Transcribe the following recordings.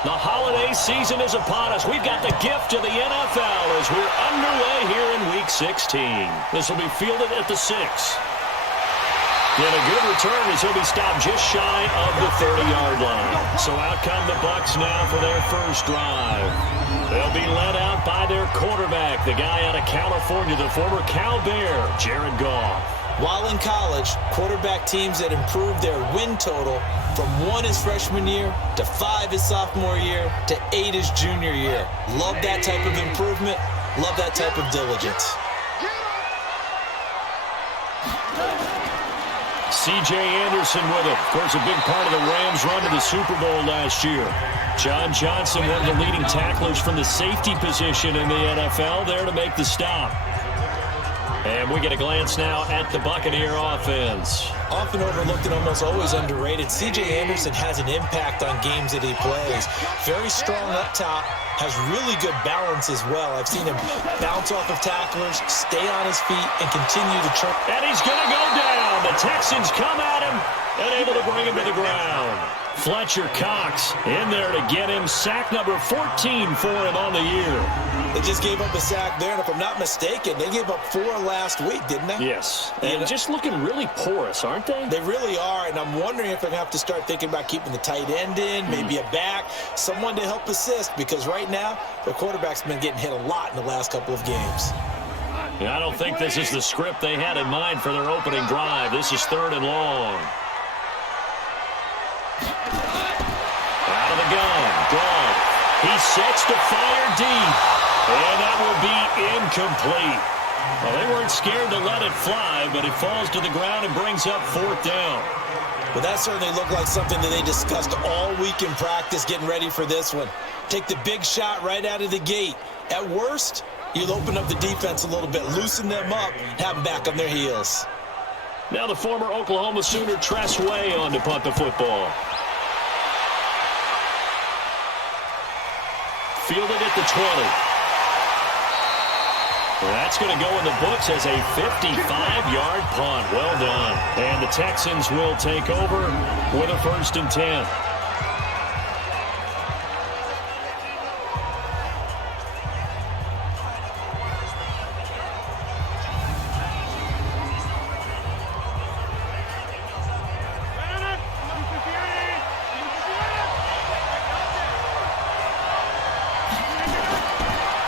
The holiday season is upon us. We've got the gift of the NFL as we're underway here in Week 16. This will be fielded at the 6. And a good return as he'll be stopped just shy of the 30-yard line. So out come the Bucs now for their first drive. They'll be led out by their quarterback, the guy out of California, the former Cal Bear, Jared Goff. While in college, quarterback teams that improved their win total from 1 his freshman year to 5 his sophomore year to 8 his junior year. Love that type of improvement. Love that type of diligence. C.J. Anderson with him. Of course, a big part of the Rams' run to the Super Bowl last year. John Johnson, one of the leading tacklers from the safety position in the NFL, there to make the stop. And we get a glance now at the Buccaneer offense. Often overlooked and almost always underrated, C.J. Anderson has an impact on games that he plays. Very strong up top, has really good balance as well. I've seen him bounce off of tacklers, stay on his feet, and continue to turn. And he's going to go down. The Texans come at him and able to bring him to the ground. Fletcher Cox in there to get him. Sack number 14 for him on the year. They just gave up a sack there, and if I'm not mistaken, they gave up 4 last week, didn't they? Yes, and just looking really porous, aren't they? They really are, and I'm wondering if they're going to have to start thinking about keeping the tight end in, maybe a back, someone to help assist, because right now, the quarterback's been getting hit a lot in the last couple of games. Yeah, I don't think this is the script they had in mind for their opening drive. This is 3rd and long. Out of the gun, Goff. He sets to fire deep, and that will be incomplete. Well, they weren't scared to let it fly, but it falls to the ground and brings up 4th down. Well, that certainly looked like something that they discussed all week in practice, getting ready for this one. Take the big shot right out of the gate. At worst, you'll open up the defense a little bit, loosen them up, have them back on their heels. Now the former Oklahoma Sooner Tress Way on to punt the football. Fielded at the 20. Well, that's going to go in the books as a 55-yard punt. Well done. And the Texans will take over with a 1st and 10.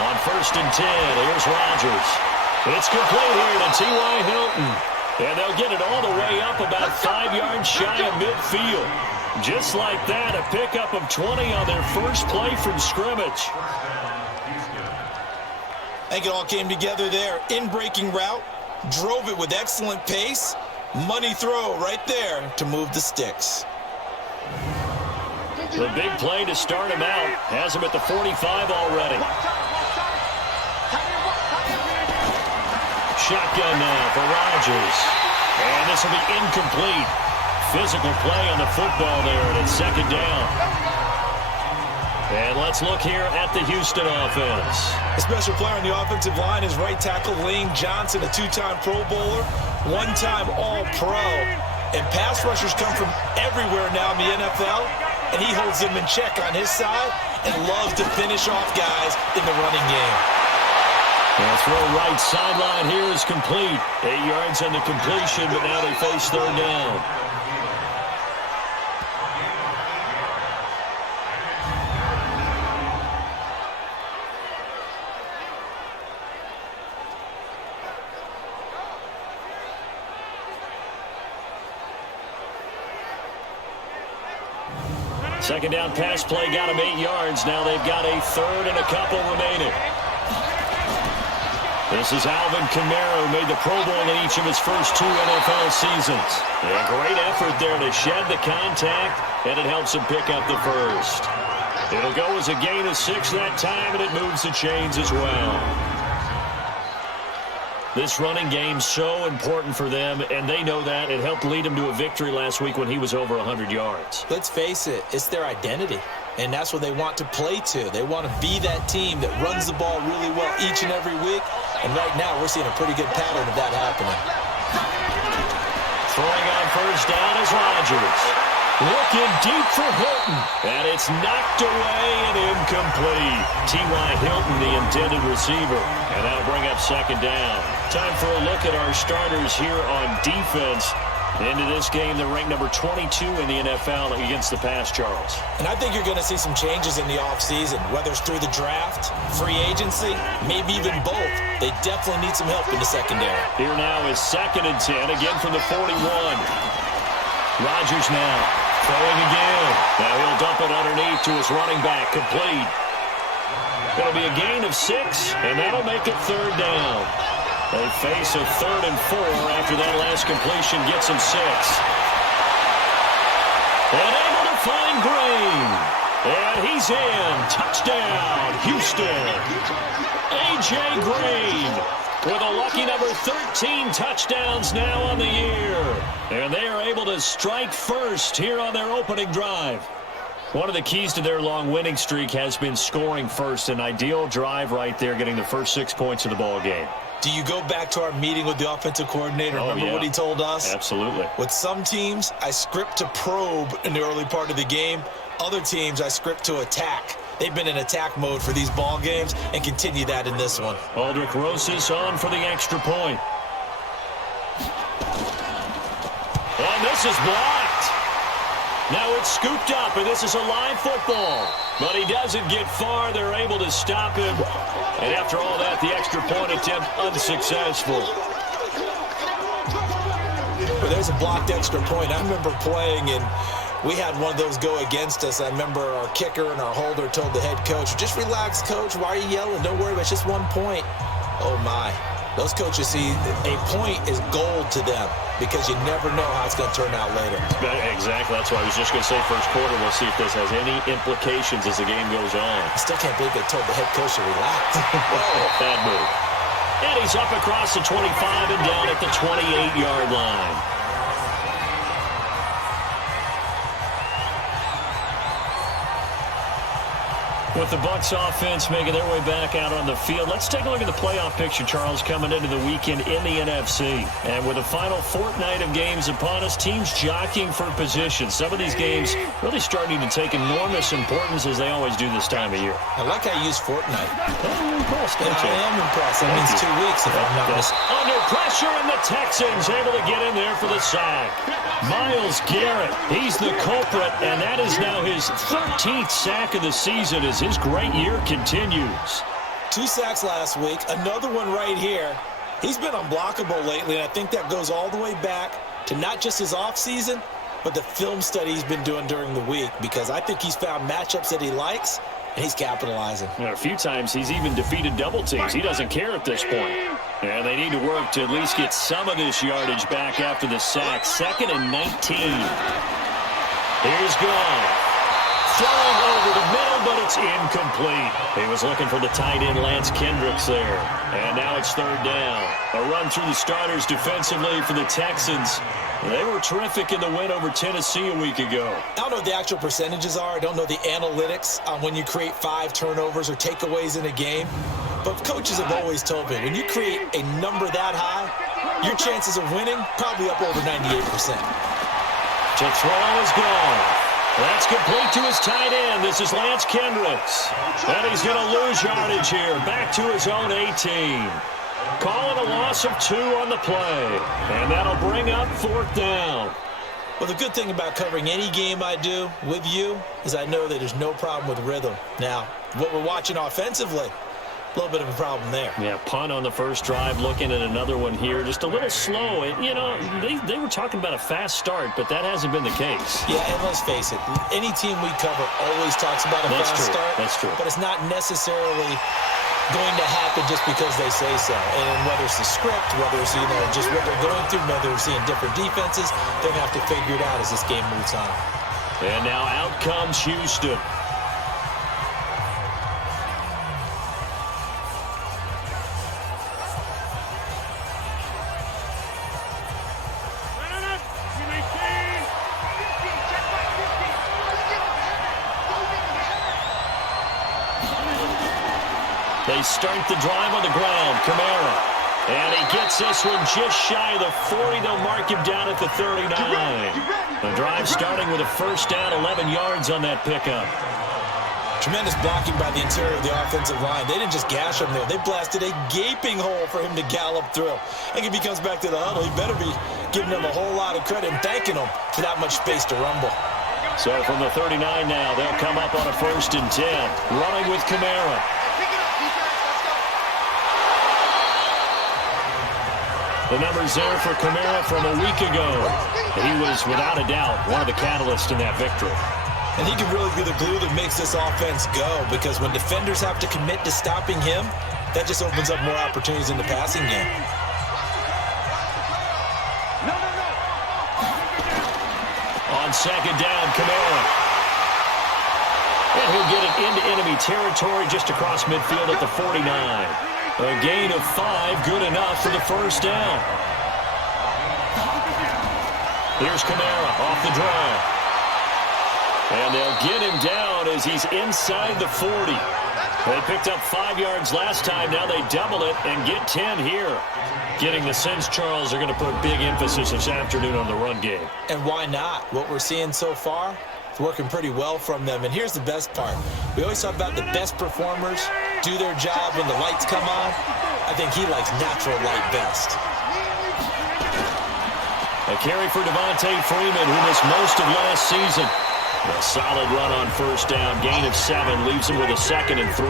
On 1st and 10, here's Rodgers. It's complete here to T.Y. Hilton. And they'll get it all the way up about 5 yards shy of midfield. Just like that, a pickup of 20 on their first play from scrimmage. I think it all came together there. In-breaking route, drove it with excellent pace. Money throw right there to move the sticks. The big play to start him out has him at the 45 already. Shotgun now for Rodgers. And this will be incomplete. Physical play on the football there, and it's 2nd down. And let's look here at the Houston offense. A special player on the offensive line is right tackle Lane Johnson, a 2-time Pro Bowler, 1-time All-Pro. And pass rushers come from everywhere now in the NFL, and he holds them in check on his side and loves to finish off guys in the running game. And throw right sideline here is complete. 8 yards on the completion, but now they face 3rd down. Second down pass play got him 8 yards. Now they've got a 3rd and a couple remaining. This is Alvin Kamara, who made the Pro Bowl in each of his first 2 NFL seasons. A great effort there to shed the contact, and it helps him pick up the 1st. It'll go as a gain of 6 that time, and it moves the chains as well. This running game so important for them, and they know that. It helped lead them to a victory last week when he was over 100 yards. Let's face it, it's their identity, and that's what they want to play to. They want to be that team that runs the ball really well each and every week, and right now we're seeing a pretty good pattern of that happening. Throwing on 1st down is Rodgers. Looking deep for Hilton. And it's knocked away and incomplete. T.Y. Hilton, the intended receiver. And that'll bring up second down. Time for a look at our starters here on defense. Into this game, they're ranked number 22 in the NFL against the pass, Charles. And I think you're going to see some changes in the offseason, whether it's through the draft, free agency, maybe even both. They definitely need some help in the secondary. Here now is 2nd and 10, again from the 41. Rodgers now throwing again. Now he'll dump it underneath to his running back, complete. It'll be a gain of 6, and that'll make it 3rd down. They face a 3rd and 4 after that last completion gets them 6. And able to find Green. And he's in. Touchdown, Houston. A.J. Green with a lucky number 13 touchdowns now on the year. And they are able to strike first here on their opening drive. One of the keys to their long winning streak has been scoring first. An ideal drive right there, getting the first 6 points of the ball game. Do you go back to our meeting with the offensive coordinator? Remember what he told us? Absolutely. With some teams, I script to probe in the early part of the game. Other teams, I script to attack. They've been in attack mode for these ball games and continue that in this one. Aldrich Rosas on for the extra point. And this is blocked. Now it's scooped up, and this is a live football. But he doesn't get far. They're able to stop him. And after all that, the extra point attempt unsuccessful. Well, there's a blocked extra point. I remember playing, and we had one of those go against us. I remember our kicker and our holder told the head coach, just relax, coach. Why are you yelling? Don't worry about it. It's just 1 point. Oh, my. Those coaches see a point is gold to them because you never know how it's going to turn out later. Exactly. That's why I was just going to say first quarter. We'll see if this has any implications as the game goes on. I still can't believe they told the head coach to relax. Whoa, bad move. And he's up across the 25 and down at the 28-yard line. With the Bucs offense making their way back out on the field, let's take a look at the playoff picture, Charles, coming into the weekend in the NFC. And with the final fortnight of games upon us, teams jockeying for position. Some of these games really starting to take enormous importance as they always do this time of year. I like how you use fortnight. I'm impressed, don't you? I am impressed. That means 2 weeks if I'm not mistaken. Under pressure, and the Texans able to get in there for the sack. Myles Garrett, he's the culprit, and that is now his 13th sack of the season as his great year continues. 2 sacks last week, another one right here. He's been unblockable lately, and I think that goes all the way back to not just his offseason, but the film study he's been doing during the week, because I think he's found matchups that he likes, and he's capitalizing. A few times he's even defeated double teams. He doesn't care at this point. And they need to work to at least get some of this yardage back after the sack. 2nd and 19. Here's Goff. Throwing over the middle, but it's incomplete. He was looking for the tight end, Lance Kendricks, there. And now it's 3rd down. A run through the starters defensively for the Texans. They were terrific in the win over Tennessee a week ago. I don't know what the actual percentages are. I don't know the analytics on when you create 5 turnovers or takeaways in a game. But coaches have always told me, when you create a number that high, your chances of winning probably up over 98%. To throw is gone. That's complete to his tight end. This is Lance Kendricks. And he's going to lose yardage here. Back to his own 18. Calling a loss of 2 on the play. And that'll bring up 4th down. Well, the good thing about covering any game I do with you is I know that there's no problem with rhythm. Now, what we're watching offensively, a little bit of a problem there. Yeah, punt on the first drive, looking at another one here. Just a little slow. And, you know, they were talking about a fast start, but that hasn't been the case. Yeah, and let's face it, any team we cover always talks about a fast start. That's true. But it's not necessarily going to happen just because they say so. And whether it's the script, whether it's, you know, just what they're going through, whether they're seeing different defenses, they're going to have to figure it out as this game moves on. And now out comes Houston. They start the drive on the ground. Kamara And he gets this one just shy of the 40. They'll mark him down at the 39. The drive starting with a first down, 11 yards on that pickup. Tremendous blocking by the interior of the offensive line. They didn't just gash him there. They blasted a gaping hole for him to gallop through. I think if he comes back to the huddle, he better be giving them a whole lot of credit and thanking them for that much space to rumble. So from the 39 now, they'll come up on a 1st and 10. Running with Kamara. The numbers there for Kamara from a week ago. He was, without a doubt, one of the catalysts in that victory. And he can really be the glue that makes this offense go, because when defenders have to commit to stopping him, that just opens up more opportunities in the passing game. On 2nd down, Kamara. And he'll get it into enemy territory just across midfield at the 49. A gain of 5, good enough for the 1st down. Here's Kamara off the draw. And they'll get him down as he's inside the 40. They picked up 5 yards last time. Now they double it and get 10 here. Getting the sense, Charles, are going to put big emphasis this afternoon on the run game. And why not? What we're seeing so far, it's working pretty well from them. And here's the best part. We always talk about the best performers do their job when the lights come on. I think he likes natural light best. A carry for Devontae Freeman, who missed most of last season. A solid run on 1st down. Gain of 7 leaves him with a 2nd and 3.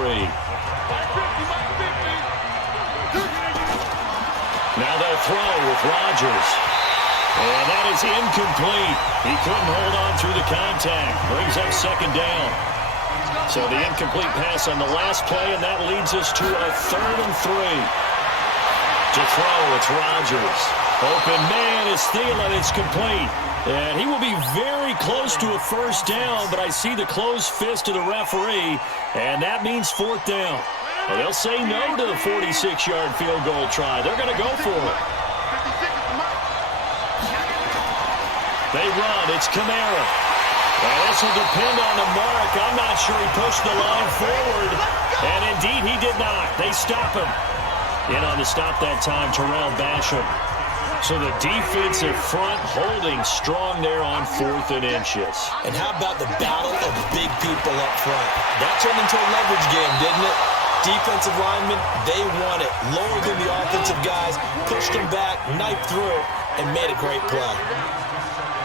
Now they'll throw with Rodgers. And that is incomplete. He couldn't hold on through the contact. Brings up 2nd down. So the incomplete pass on the last play, and that leads us to a 3rd and 3. To throw, it's Rodgers. Open man is Thielen. It's complete. And he will be very close to a 1st down, but I see the closed fist of the referee, and that means 4th down. Well, they'll say no to the 46-yard field goal try. They're going to go for it. They run. It's Kamara. And this will depend on the mark. I'm not sure he pushed the line forward. And indeed, he did not. They stop him. In on the stop that time, Terrell Basham. So the defensive front holding strong there on 4th and inches. And how about the battle of big people up front? That turned into a leverage game, didn't it? Defensive linemen, they won it. Lower than the offensive guys, pushed them back, knifed through, and made a great play.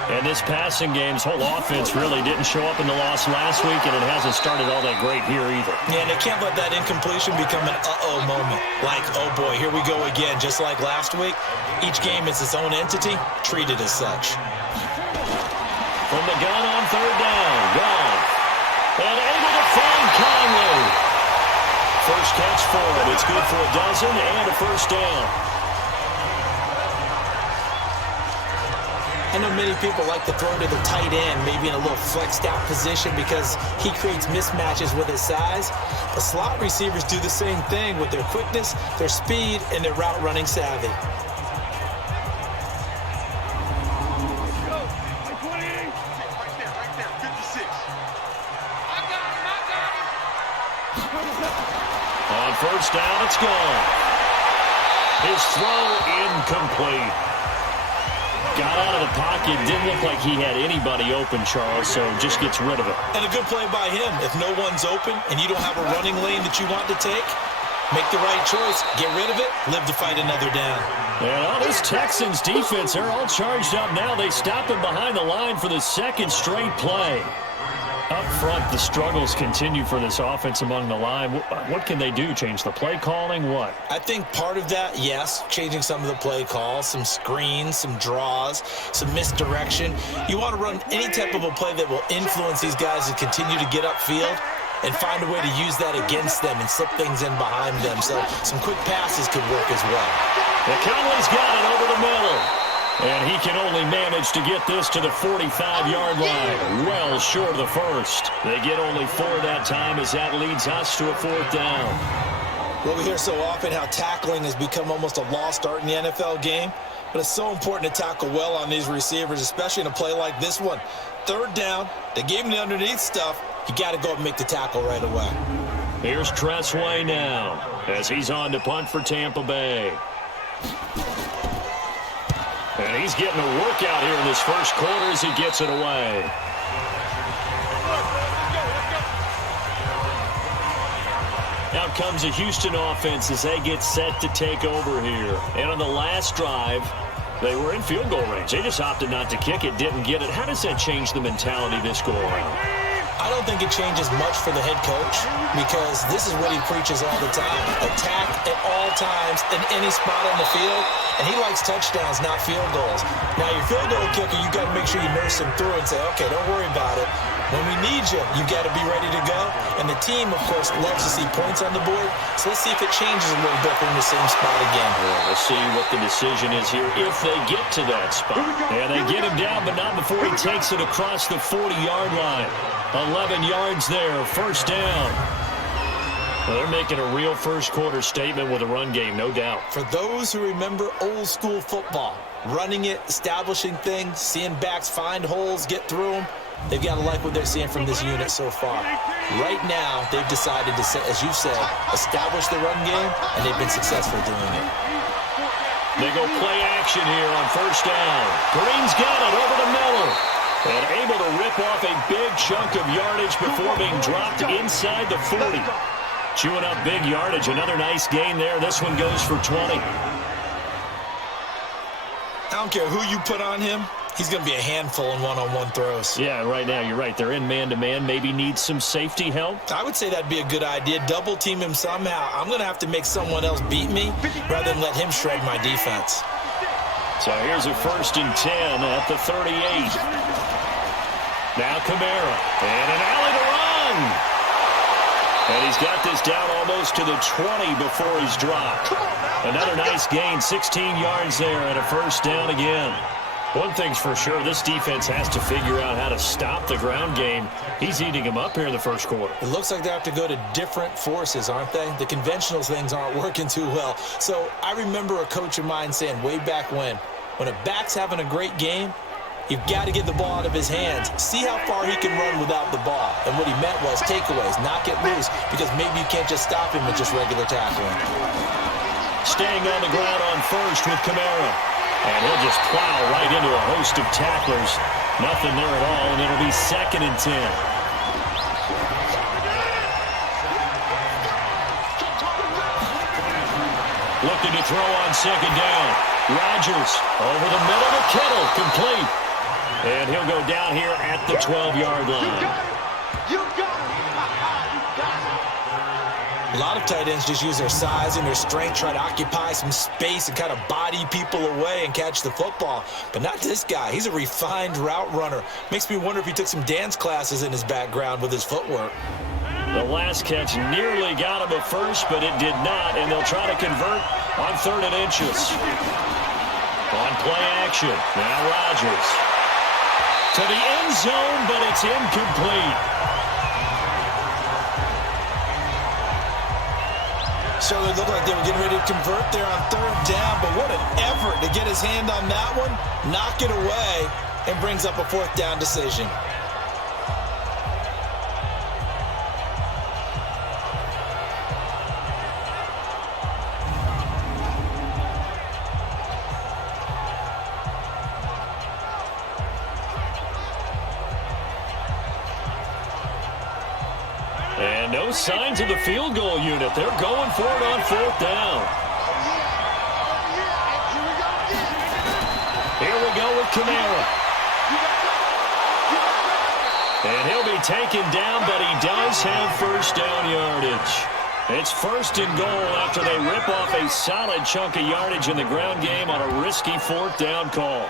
And this passing game's whole offense really didn't show up in the loss last week, and it hasn't started all that great here either. Yeah, and they can't let that incompletion become an uh-oh moment. Like, oh boy, here we go again, just like last week. Each game is its own entity, treated as such. From the gun on 3rd down, Goff. And able to find Conley. First catch for him. It's good for a dozen and a 1st down. I know many people like to throw to the tight end, maybe in a little flexed out position because he creates mismatches with his size. The slot receivers do the same thing with their quickness, their speed, and their route running savvy. On 1st down, it's gone. His throw incomplete. Got out of the pocket. Didn't look like he had anybody open, Charles, so just gets rid of it. And a good play by him. If no one's open and you don't have a running lane that you want to take, make the right choice. Get rid of it. Live to fight another down. And all this Texans defense, they're all charged up now. They stop him behind the line for the 2nd straight play. Up front, the struggles continue for this offense among the line. What can they do? Change the play calling? What? I think part of that, yes, changing some of the play calls, some screens, some draws, some misdirection. You want to run any type of a play that will influence these guys to continue to get upfield and find a way to use that against them and slip things in behind them. So some quick passes could work as well. Conley's got it over the middle. And he can only manage to get this to the 45-yard line. Well short of the 1st. They get only 4 that time as that leads us to a 4th down. Well, we hear so often how tackling has become almost a lost art in the NFL game. But it's so important to tackle well on these receivers, especially in a play like this one. 3rd down, they gave him the underneath stuff. You got to go and make the tackle right away. Here's Tressway now as he's on to punt for Tampa Bay. And he's getting a workout here in this first quarter as he gets it away. Out comes a Houston offense as they get set to take over here. And on the last drive, they were in field goal range. They just opted not to kick it, didn't get it. How does that change the mentality this go around? I don't think it changes much for the head coach because this is what he preaches all the time. Attack at all times in any spot on the field, and he likes touchdowns, not field goals. Now, your field goal kicker, you got to make sure you nurse him through and say, okay, don't worry about it. When we need you, you got to be ready to go. And the team, of course, loves to see points on the board. So let's see if it changes a little bit from the same spot again. Well, we'll see what the decision is here if they get to that spot. And they get him down, but not before he takes it across the 40-yard line. 11 yards there, first down. Well, they're making a real first-quarter statement with a run game, no doubt. For those who remember old-school football, running it, establishing things, seeing backs find holes, get through them, they've got to like what they're seeing from this unit so far. Right now, they've decided to, as you said, establish the run game, and they've been successful doing it. They go play action here on first down. Green's got it over to Miller. And able to rip off a big chunk of yardage before being dropped inside the 40. Chewing up big yardage. Another nice gain there. This one goes for 20. I don't care who you put on him. He's going to be a handful in one-on-one throws. Yeah, right now, you're right. They're in man-to-man. Maybe needs some safety help. I would say that'd be a good idea. Double team him somehow. I'm going to have to make someone else beat me rather than let him shred my defense. So here's a 1st and 10 at the 38. Now Kamara. And an alley to run. And he's got this down almost to the 20 before he's dropped. Another nice gain, 16 yards there, and a first down again. One thing's for sure, this defense has to figure out how to stop the ground game. He's eating them up here in the first quarter. It looks like they have to go to different forces, aren't they? The conventional things aren't working too well. So I remember a coach of mine saying way back when a back's having a great game, you've got to get the ball out of his hands. See how far he can run without the ball. And what he meant was takeaways, knock it loose, because maybe you can't just stop him with just regular tackling. Staying on the ground on first with Kamara. And he'll just plow right into a host of tacklers. Nothing there at all, and it'll be 2nd and 10. Looking to throw on 2nd down. Rodgers over the middle to Kittle, complete. And he'll go down here at the 12-yard line. A lot of tight ends just use their size and their strength, try to occupy some space and kind of body people away and catch the football. But not this guy. He's a refined route runner. Makes me wonder if he took some dance classes in his background with his footwork. The last catch nearly got him at first, but it did not, and they'll try to convert on 3rd and inches. On play action, now Rodgers. To the end zone, but it's incomplete. So it looked like they were getting ready to convert there on 3rd down, but what an effort to get his hand on that one, knock it away, and brings up a 4th down decision. And no signs of the field goal unit. They're going for it on 4th down. Here we go with Kamara. And he'll be taken down, but he does have first down yardage. It's 1st and goal after they rip off a solid chunk of yardage in the ground game on a risky 4th down call.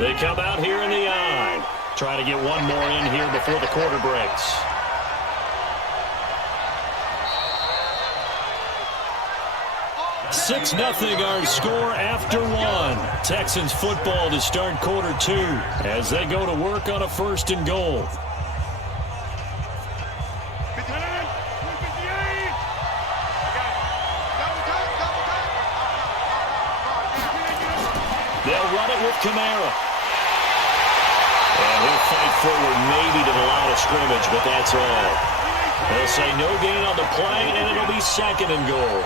They come out here in the I. Try to get one more in here before the quarter breaks. Six nothing our score after one. Texans football to start quarter 2 as they go to work on a 1st and goal. They'll run it with Kamara. And he'll fight forward maybe to the line of scrimmage, but that's all. They'll say no gain on the play, and it'll be 2nd and goal.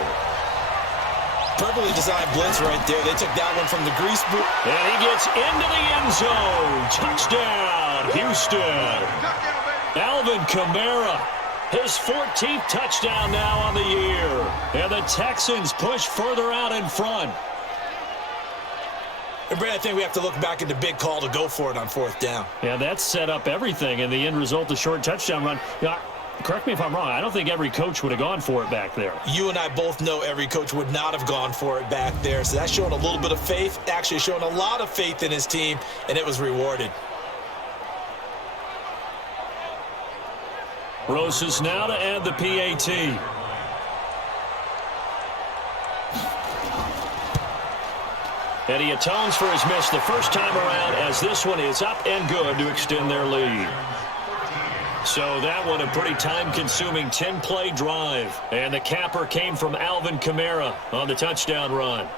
Perfectly designed blitz right there. They took that one from the grease boot. And he gets into the end zone. Touchdown, Houston. Alvin Kamara, his 14th touchdown now on the year. And the Texans push further out in front. And Brad, I think we have to look back at the big call to go for it on 4th down. Yeah, that set up everything, and the end result, the short touchdown run. Correct me if I'm wrong. I don't think every coach would have gone for it back there. You and I both know every coach would not have gone for it back there. So that's showing a little bit of faith, actually showing a lot of faith in his team, and it was rewarded. Rosas now to add the PAT. And he atones for his miss the first time around, as this one is up and good to extend their lead. So that one a pretty time-consuming 10-play drive. And the capper came from Alvin Kamara on the touchdown run.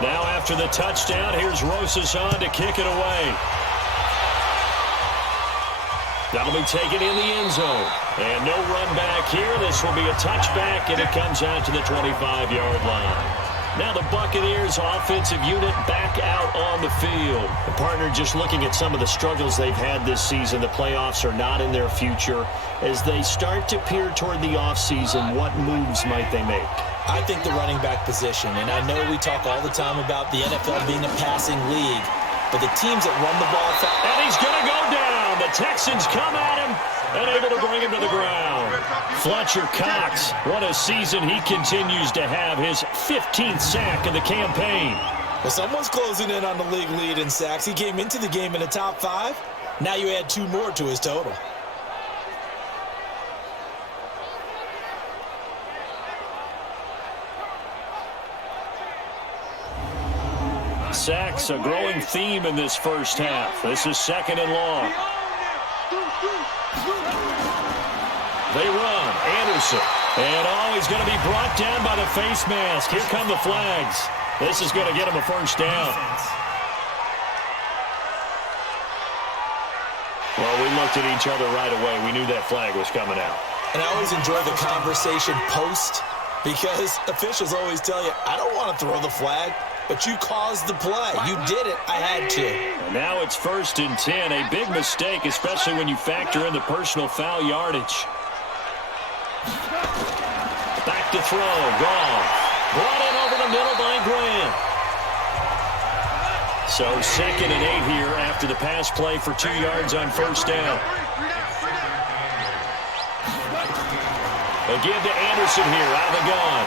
Now after the touchdown, here's Rosas on to kick it away. That'll be taken in the end zone. And no run back here. This will be a touchback, and it comes out to the 25-yard line. Now the Buccaneers offensive unit back out on the field. The partner just looking at some of the struggles they've had this season. The playoffs are not in their future. As they start to peer toward the offseason, what moves might they make? I think the running back position, and I know we talk all the time about the NFL being a passing league, but the teams that run the ball fast. And he's going to go down. The Texans come at him and able to bring him to the ground. Fletcher Cox, what a season he continues to have. His 15th sack of the campaign. Well, someone's closing in on the league lead in sacks. He came into the game in the top 5. Now you add 2 more to his total. Sacks, a growing theme in this first half. This is 2nd and long. They run. Anderson. And he's going to be brought down by the face mask. Here come the flags. This is going to get him a first down. Well, we looked at each other right away. We knew that flag was coming out. And I always enjoy the conversation post, because officials always tell you, I don't want to throw the flag, but you caused the play. You did it. I had to. And now it's 1st and 10. A big mistake, especially when you factor in the personal foul yardage. Back to throw. Gone. Brought in over the middle by Grant. So 2nd and 8 here after the pass play for 2 yards on 1st down. They give to Anderson here out of the gun.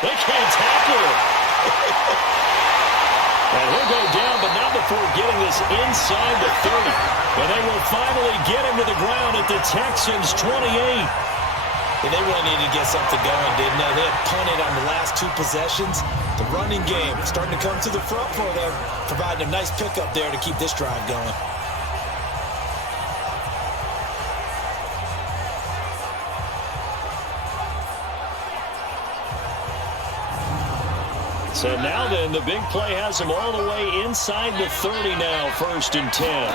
They can't tackle him. And he'll go down, but not before getting this inside the 30. And they will finally get him to the ground at the Texans' 28. And they really needed to get something going, didn't they? They had punted on the last 2 possessions. The running game starting to come to the front for them, providing a nice pickup there to keep this drive going. So now then, the big play has him all the way inside the 30 now, 1st and 10.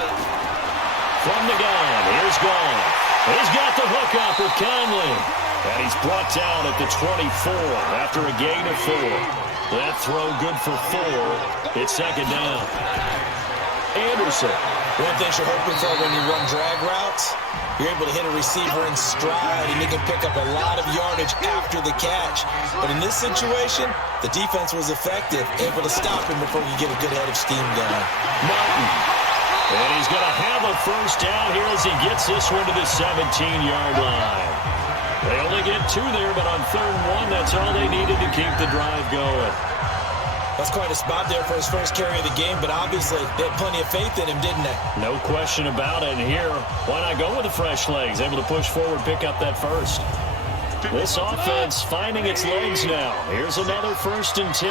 From the gun, here's Gone. He's got the hook up with Conley. And he's brought down at the 24 after a gain of 4. That throw good for 4. It's 2nd down. Anderson. One thing you're hoping for when you run drag routes, you're able to hit a receiver in stride, and you can pick up a lot of yardage after the catch. But in this situation, the defense was effective, able to stop him before you get a good head of steam going. Martin. And he's going to have a first down here as he gets this one to the 17-yard line. They only get 2 there, but on 3rd and 1, that's all they needed to keep the drive going. That's quite a spot there for his first carry of the game, but obviously they had plenty of faith in him, didn't they? No question about it. And here, why not go with the fresh legs? Able to push forward, pick up that first. This offense finding its legs now. Here's another 1st and 10.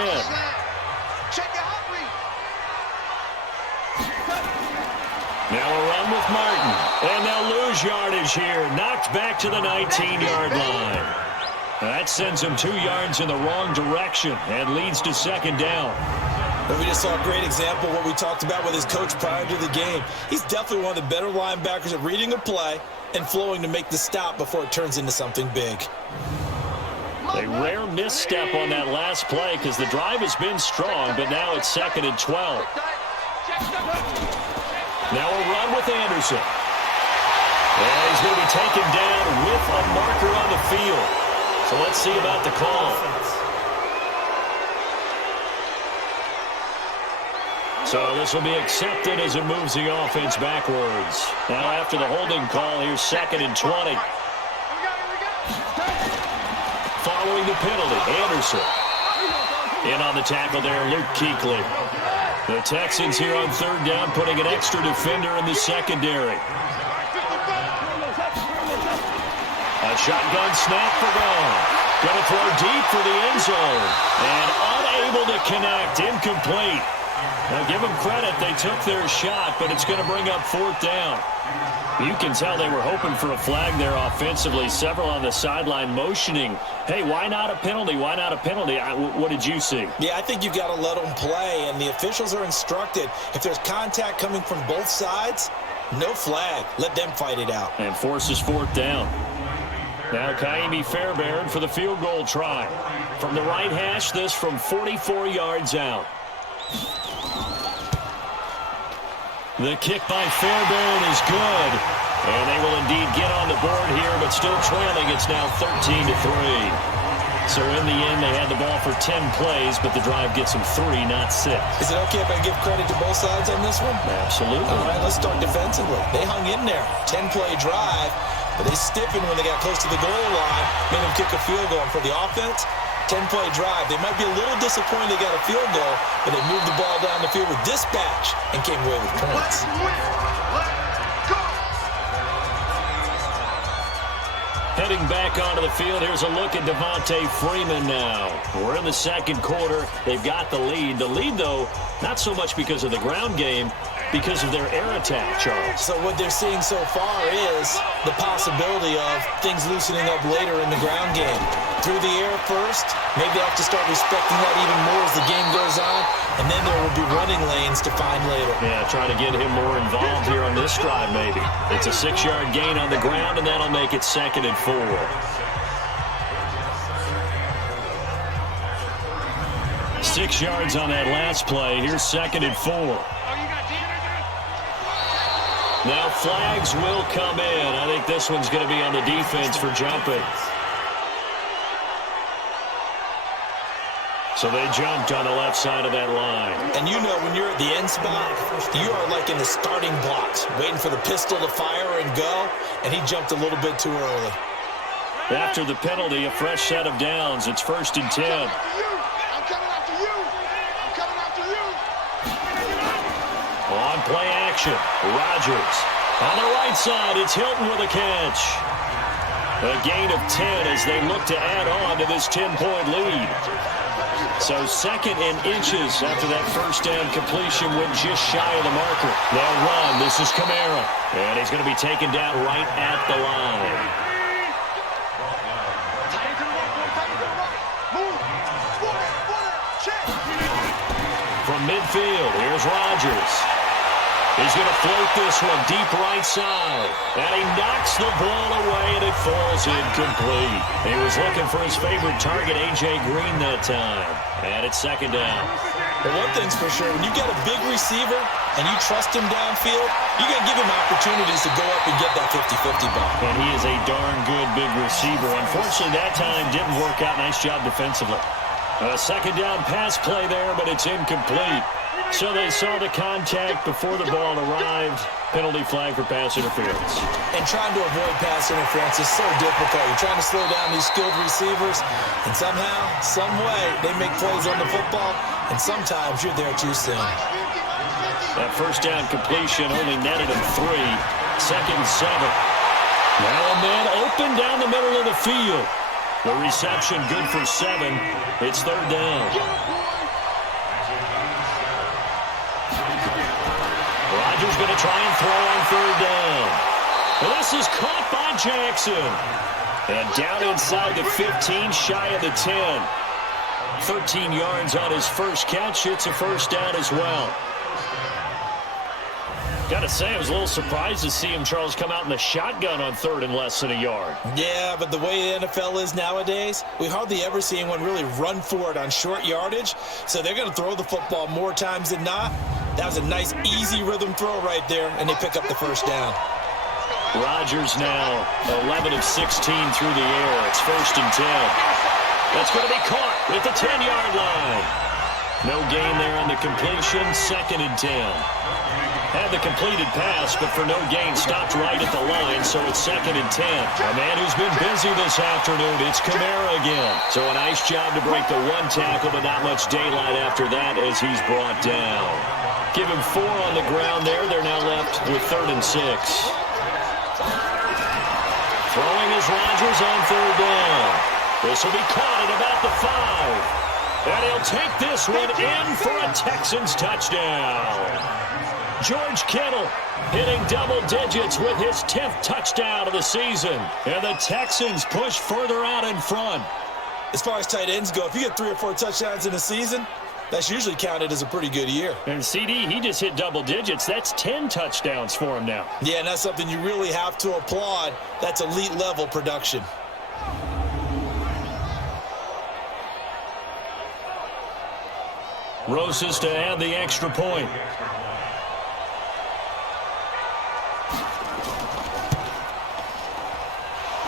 Now a run with Martin. And they'll lose yardage here. Knocked back to the 19-yard line. That sends him 2 yards in the wrong direction and leads to second down. But we just saw a great example of what we talked about with his coach prior to the game. He's definitely one of the better linebackers at reading a play and flowing to make the stop before it turns into something big. A rare misstep on that last play because the drive has been strong, but now it's 2nd and 12. Now a run with Anderson. And he's going to be taken down with a marker on the field. So let's see about the call. So this will be accepted as it moves the offense backwards. Now after the holding call, here's 2nd and 20. Following the penalty, Anderson. In on the tackle there, Luke Kuechly. The Texans here on 3rd down, putting an extra defender in the secondary. A shotgun snap for Gone. Going to throw deep for the end zone. And unable to connect, incomplete. Now, give them credit. They took their shot, but it's going to bring up 4th down. You can tell they were hoping for a flag there offensively. Several on the sideline motioning, hey, why not a penalty? Why not a penalty? What did you see? Yeah, I think you've got to let them play, and the officials are instructed. If there's contact coming from both sides, no flag. Let them fight it out. And forces 4th down. Now Kaimi Fairbairn for the field goal try. From the right hash, this from 44 yards out. The kick by Fairbairn is good. And they will indeed get on the board here, but still trailing. It's now 13-3. So in the end, they had the ball for 10 plays, but the drive gets them 3, not 6. Is it okay if I give credit to both sides on this one? Absolutely. All right, let's start defensively. They hung in there. 10-play drive, but they stiffened when they got close to the goal line, made them kick a field goal. And for the offense, 10-play drive. They might be a little disappointed they got a field goal, but they moved the ball down the field with dispatch and came away with points. Heading back onto the field, here's a look at Devontae Freeman now. We're in the 2nd quarter. They've got the lead. The lead, though, not so much because of the ground game, because of their air attack, Charles. So what they're seeing so far is the possibility of things loosening up later in the ground game. Through the air first, maybe they have to start respecting that even more as the game goes on, and then there will be running lanes to find later. Yeah, try to get him more involved here on this drive maybe. It's a 6-yard gain on the ground, and that'll make it 2nd and 4. 6 yards on that last play. Here's 2nd and 4. Now flags will come in. I think this one's going to be on the defense for jumping. So they jumped on the left side of that line. And you know when you're at the end spot, you are like in the starting blocks, waiting for the pistol to fire and go, and he jumped a little bit too early. After the penalty, a fresh set of downs. It's 1st and 10. I'm coming after you. I'm coming after you. On play action, Rodgers. On the right side, it's Hilton with a catch. A gain of 10 as they look to add on to this 10-point lead. So 2nd and inches after that 1st down completion went just shy of the marker. Now run, this is Kamara. And he's going to be taken down right at the line. From midfield, here's Rodgers. He's going to float this one deep right side. And he knocks the ball away, and it falls incomplete. He was looking for his favorite target, A.J. Green, that time. And it's 2nd down. Well, one thing's for sure, when you got a big receiver and you trust him downfield, you're going to give him opportunities to go up and get that 50-50 ball. And he is a darn good big receiver. Unfortunately, that time didn't work out. Nice job defensively. A 2nd down pass play there, but it's incomplete. So they saw the contact before the ball arrived. Penalty flag for pass interference. And trying to avoid pass interference is so difficult. You're trying to slow down these skilled receivers, and somehow, some way, they make plays on the football, and sometimes you're there too soon. That 1st down completion only netted him 3. 2nd and 7. Now a man open down the middle of the field. The reception good for 7. It's 3rd down. Rodgers going to try and throw on third down. And this is caught by Jackson. And down inside the 15, shy of the 10. 13 yards on his first catch. It's a first down as well. Got to say, I was a little surprised to see him, Charles, come out in the shotgun on third and less than a yard. Yeah, but the way the NFL is nowadays, we hardly ever see anyone really run for it on short yardage. So they're going to throw the football more times than not. That was a nice, easy rhythm throw right there, and they pick up the first down. Rodgers now 11 of 16 through the air. It's 1st and 10. That's going to be caught at the 10-yard line. No gain there on the completion. 2nd and 10. Had the completed pass, but for no gain, stopped right at the line, so it's 2nd and 10. A man who's been busy this afternoon, it's Kamara again. So a nice job to break the one tackle, but not much daylight after that as he's brought down. Give him 4 on the ground there. They're now left with 3rd and 6. Throwing is Rodgers on third down. This will be caught at about the 5. And he'll take this one in for a Texans touchdown. George Kittle hitting double digits with his 10th touchdown of the season. And the Texans push further out in front. As far as tight ends go, if you get 3 or 4 touchdowns in a season, that's usually counted as a pretty good year. And CD, he just hit double digits. That's 10 touchdowns for him now. Yeah, and that's something you really have to applaud. That's elite level production. Roses to add the extra point.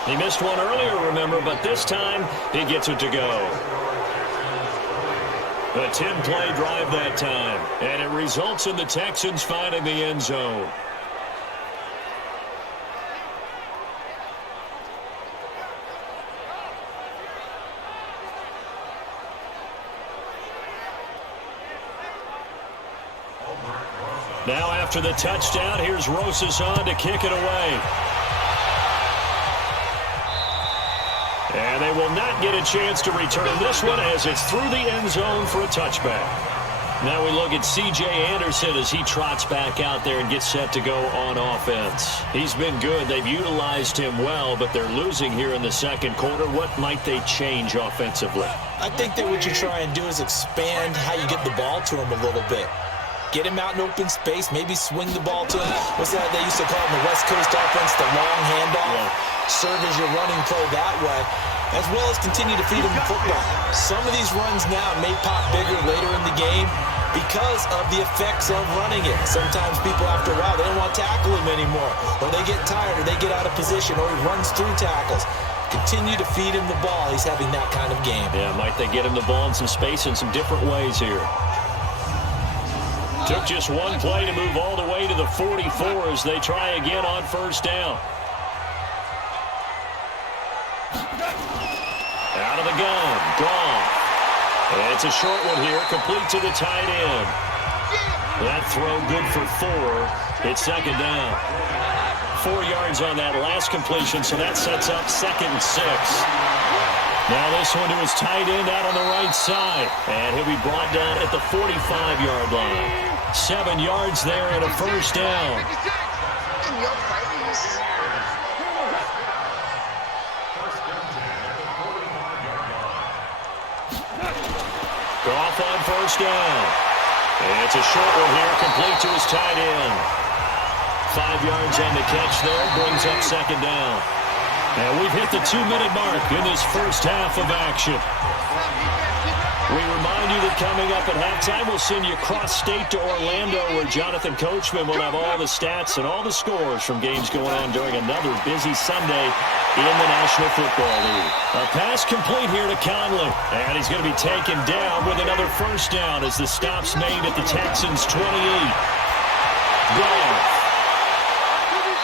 He missed one earlier, remember, but this time he gets it to go. A 10-play drive that time, and it results in the Texans finding the end zone. Now after the touchdown, here's Rosas on to kick it away. And they will not get a chance to return this one as it's through the end zone for a touchback. Now we look at C.J. Anderson as he trots back out there and gets set to go on offense. He's been good. They've utilized him well, but they're losing here in the second quarter. What might they change offensively? I think that what you try and do is expand how you get the ball to him a little bit. Get him out in open space, maybe swing the ball to him. What's that they used to call in the West Coast offense, the long handoff? Yeah. Serve as your running play that way, as well as continue to feed him the football. Some of these runs now may pop bigger later in the game because of the effects of running it. Sometimes people, after a while, they don't want to tackle him anymore, or they get tired, or they get out of position, or he runs through tackles. Continue to feed him the ball. He's having that kind of game. Yeah, might they get him the ball in some space in some different ways here. Took just one play to move all the way to the 44 as they try again on first down. Out of the gun, gone. And it's a short one here, complete to the tight end. That throw good for 4. It's 2nd down. 4 yards on that last completion, so that sets up 2nd and 6. Now this one to his tight end out on the right side. And he'll be brought down at the 45-yard line. 7 yards there and a first down. Goff on first down. And it's a short one here, complete to his tight end. 5 yards on the catch there, brings up 2nd down. And we've hit the 2-minute mark in this first half of action. We remind you that coming up at halftime, we'll send you cross-state to Orlando, where Jonathan Coachman will have all the stats and all the scores from games going on during another busy Sunday in the National Football League. A pass complete here to Conley, and he's going to be taken down with another first down as the stop's made at the Texans' 28. Goff.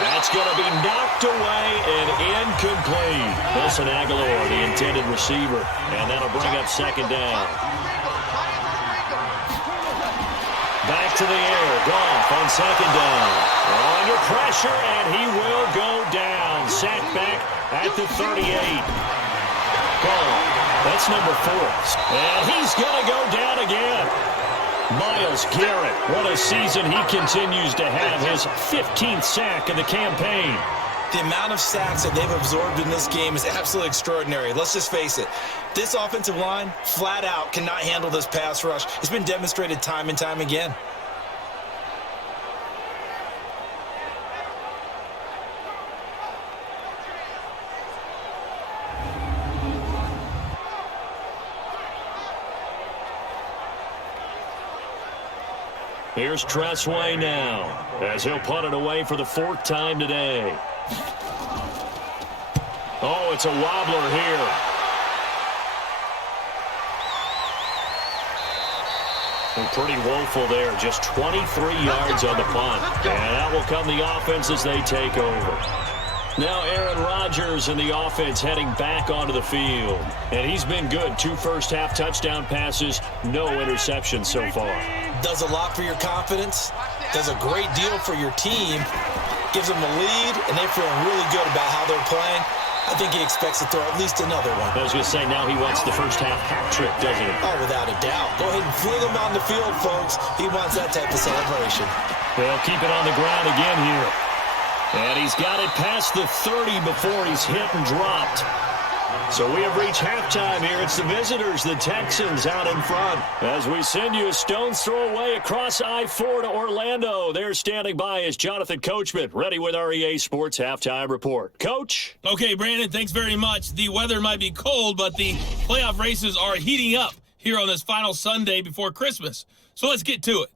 That's going to be knocked away and incomplete. Nelson Aguilar, the intended receiver, and that'll bring up 2nd down. Back to the air, Goff on 2nd down. Under pressure, and he will go down. Sacked back at the 38. Goff, that's number 4. And he's going to go down again. Myles Garrett, what a season he continues to have, his 15th sack of the campaign. The amount of sacks that they've absorbed in this game is absolutely extraordinary. Let's just face it. This offensive line, flat out, cannot handle this pass rush. It's been demonstrated time and time again. Here's Tressway now, as he'll punt it away for the 4th time today. Oh, it's a wobbler here. And pretty woeful there, just 23 yards on the punt. And that will come the offense as they take over. Now Aaron Rodgers and the offense heading back onto the field. And he's been good. 2 first-half touchdown passes, no interceptions so far. Does a lot for your confidence, does a great deal for your team, gives them a lead, and they're feeling really good about how they're playing. I think he expects to throw at least another one. I was going to say, now he wants the first-half hat trick, doesn't he? Oh, without a doubt. Go ahead and fling him on the field, folks. He wants that type of celebration. They'll keep it on the ground again here. And he's got it past the 30 before he's hit and dropped. So we have reached halftime here. It's the visitors, the Texans, out in front. As we send you a stone's throw away across I-4 to Orlando. There standing by is Jonathan Coachman, ready with our EA Sports Halftime Report. Coach? Okay, Brandon, thanks very much. The weather might be cold, but the playoff races are heating up here on this final Sunday before Christmas. So let's get to it.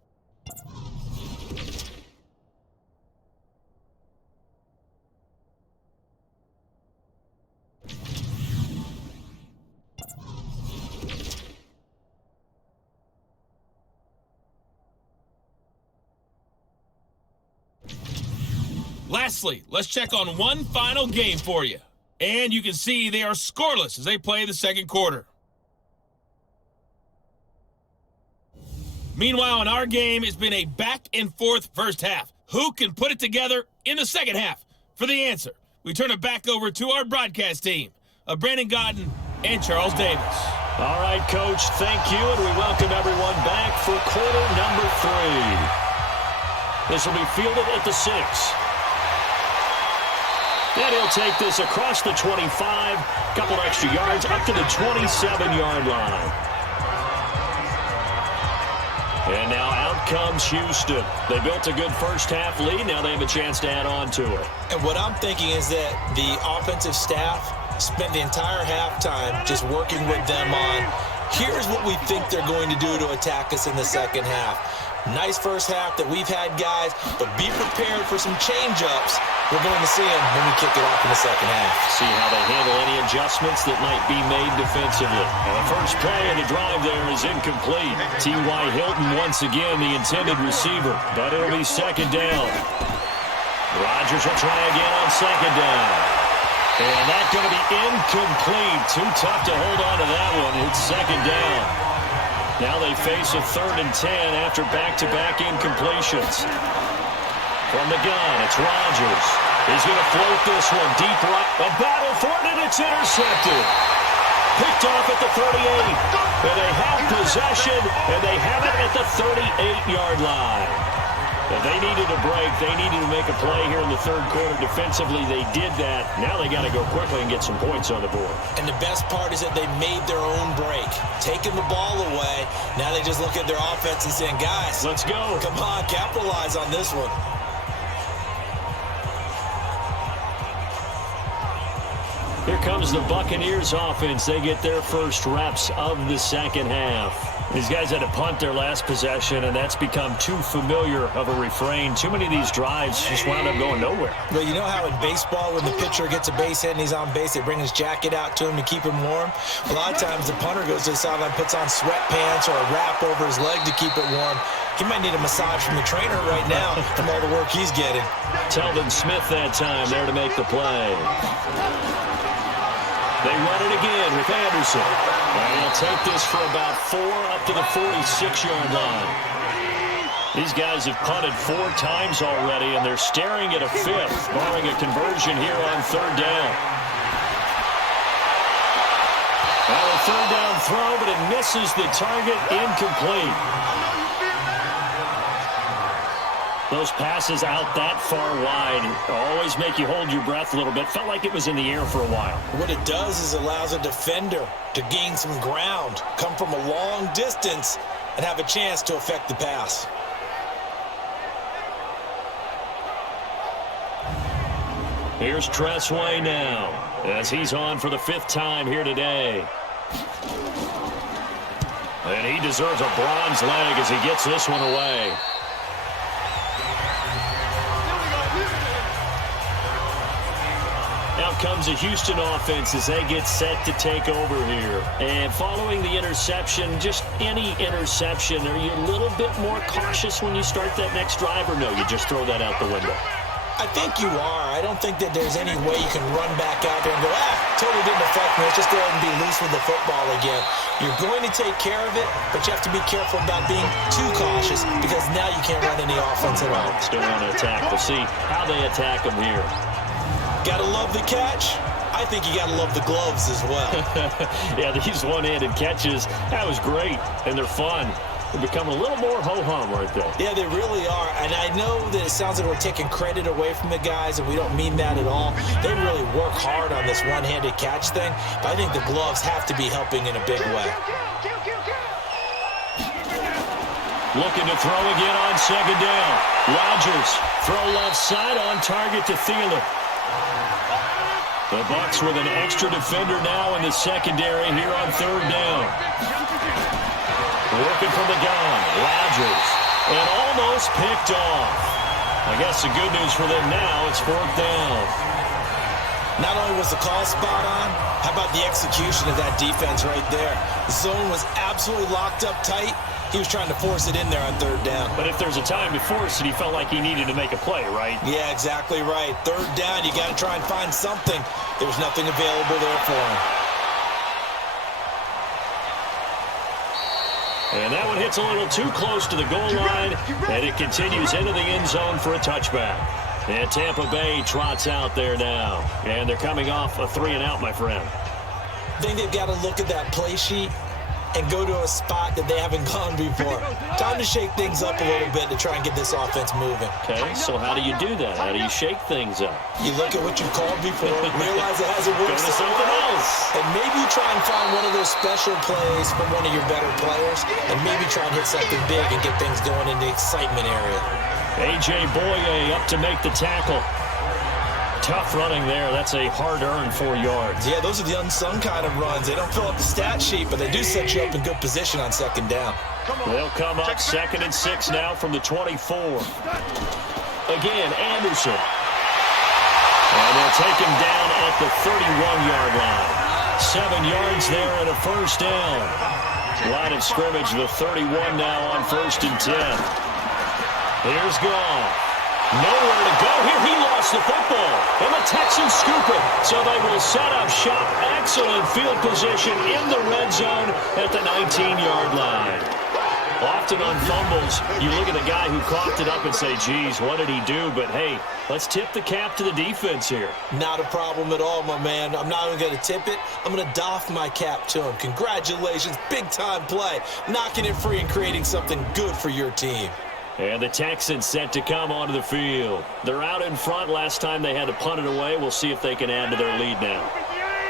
Lastly, let's check on one final game for you. And you can see they are scoreless as they play the second quarter. Meanwhile, in our game, it's been a back-and-forth first half. Who can put it together in the second half? For the answer, we turn it back over to our broadcast team of Brandon Godden and Charles Davis. All right, Coach, thank you, and we welcome everyone back for quarter number 3. This will be fielded at the 6. And he'll take this across the 25, couple extra yards, up to the 27-yard line. And now out comes Houston. They built a good first-half lead. Now they have a chance to add on to it. And what I'm thinking is that the offensive staff spent the entire halftime just working with them on, here's what we think they're going to do to attack us in the second half. Nice first half that we've had, guys, but be prepared for some change-ups. We're going to see them when we kick it off in the second half. See how they handle any adjustments that might be made defensively. And the first play of the drive there is incomplete. T.Y. Hilton once again the intended receiver, but it'll be second down. Rodgers will try again on second down. And that's going to be incomplete. Too tough to hold on to that one. It's second down. Now they face a 3rd and 10 after back-to-back incompletions. From the gun, it's Rodgers. He's going to float this one deep right. A battle for it, and it's intercepted. Picked off at the 38. And they have possession, and they have it at the 38-yard line. If they needed a break, they needed to make a play here in the third quarter defensively. They did that. Now they got to go quickly and get some points on the board. And the best part is that they made their own break. Taking the ball away, now they just look at their offense and saying, guys, let's go. Come on, capitalize on this one. Here comes the Buccaneers offense. They get their first reps of the second half. These guys had to punt their last possession, and that's become too familiar of a refrain. Too many of these drives just wound up going nowhere. Well, you know how in baseball, when the pitcher gets a base hit and he's on base, they bring his jacket out to him to keep him warm? A lot of times the punter goes to the sideline, puts on sweatpants or a wrap over his leg to keep it warm. He might need a massage from the trainer right now from all the work he's getting. Telvin Smith that time there to make the play. They run it again with Anderson. And he'll take this for about 4 up to the 46-yard line. These guys have punted 4 times already, and they're staring at a 5th, barring a conversion here on 3rd down. Well, a 3rd down throw, but it misses the target, incomplete. Those passes out that far wide always make you hold your breath a little bit. Felt like it was in the air for a while. What it does is allows a defender to gain some ground, come from a long distance, and have a chance to affect the pass. Here's Tressway now, as he's on for the 5th time here today. And he deserves a bronze leg as he gets this one away. Out comes the Houston offense as they get set to take over here. And following the interception, just any interception, are you a little bit more cautious when you start that next drive, or no, you just throw that out the window? I think you are. I don't think that there's any way you can run back out there and go, totally didn't affect me. Let's just go ahead and be loose with the football again. You're going to take care of it, but you have to be careful about being too cautious because now you can't run any offense at all. Still want to attack. We'll see how they attack them here. Got to love the catch. I think you got to love the gloves as well. Yeah, these one-handed catches, that was great, and they're fun. They become a little more ho-hum right there. Yeah, they really are. And I know that it sounds like we're taking credit away from the guys, and we don't mean that at all. They really work hard on this one-handed catch thing, but I think the gloves have to be helping in a big way. Looking to throw again on 2nd down. Rodgers, throw left side on target to Thielen. The Bucs with an extra defender now in the secondary here on 3rd down. Working from the gun, Rodgers, and almost picked off. I guess the good news for them now, it's 4th down. Not only was the call spot on, how about the execution of that defense right there? The zone was absolutely locked up tight. He was trying to force it in there on 3rd down. But if there's a time to force it, he felt like he needed to make a play, right? Yeah, exactly right. 3rd down, you got to try and find something. There was nothing available there for him. And that one hits a little too close to the goal line, and it continues into the end zone for a touchback. And Tampa Bay trots out there now. And they're coming off a 3-and-out, my friend. I think they've got to look at that play sheet and go to a spot that they haven't gone before. Time to shake things up a little bit to try and get this offense moving. Okay, so how do you do that? How do you shake things up? You look at what you've called before, realize it hasn't worked Go to something else. And maybe you try and find one of those special plays from one of your better players, and maybe try and hit something big and get things going in the excitement area. A.J. Boye up to make the tackle. Tough running there. That's a hard-earned 4 yards. Yeah, those are the unsung kind of runs. They don't fill up the stat sheet, but they do set you up in good position on 2nd down. They'll come up 2nd and 6 now from the 24. Again, Anderson. And they'll take him down at the 31-yard line. 7 yards there and a 1st down. Line of scrimmage, the 31 now on 1st and 10. Here's Goff. Nowhere to go here. He lost the football. And the Texans scoop it. So they will set up shop. Excellent field position in the red zone at the 19-yard line. Often on fumbles, you look at the guy who coughed it up and say, geez, what did he do? But, hey, let's tip the cap to the defense here. Not a problem at all, my man. I'm not even going to tip it. I'm going to doff my cap to him. Congratulations. Big-time play. Knocking it free and creating something good for your team. And the Texans set to come onto the field. They're out in front. Last time they had to punt it away. We'll see if they can add to their lead now.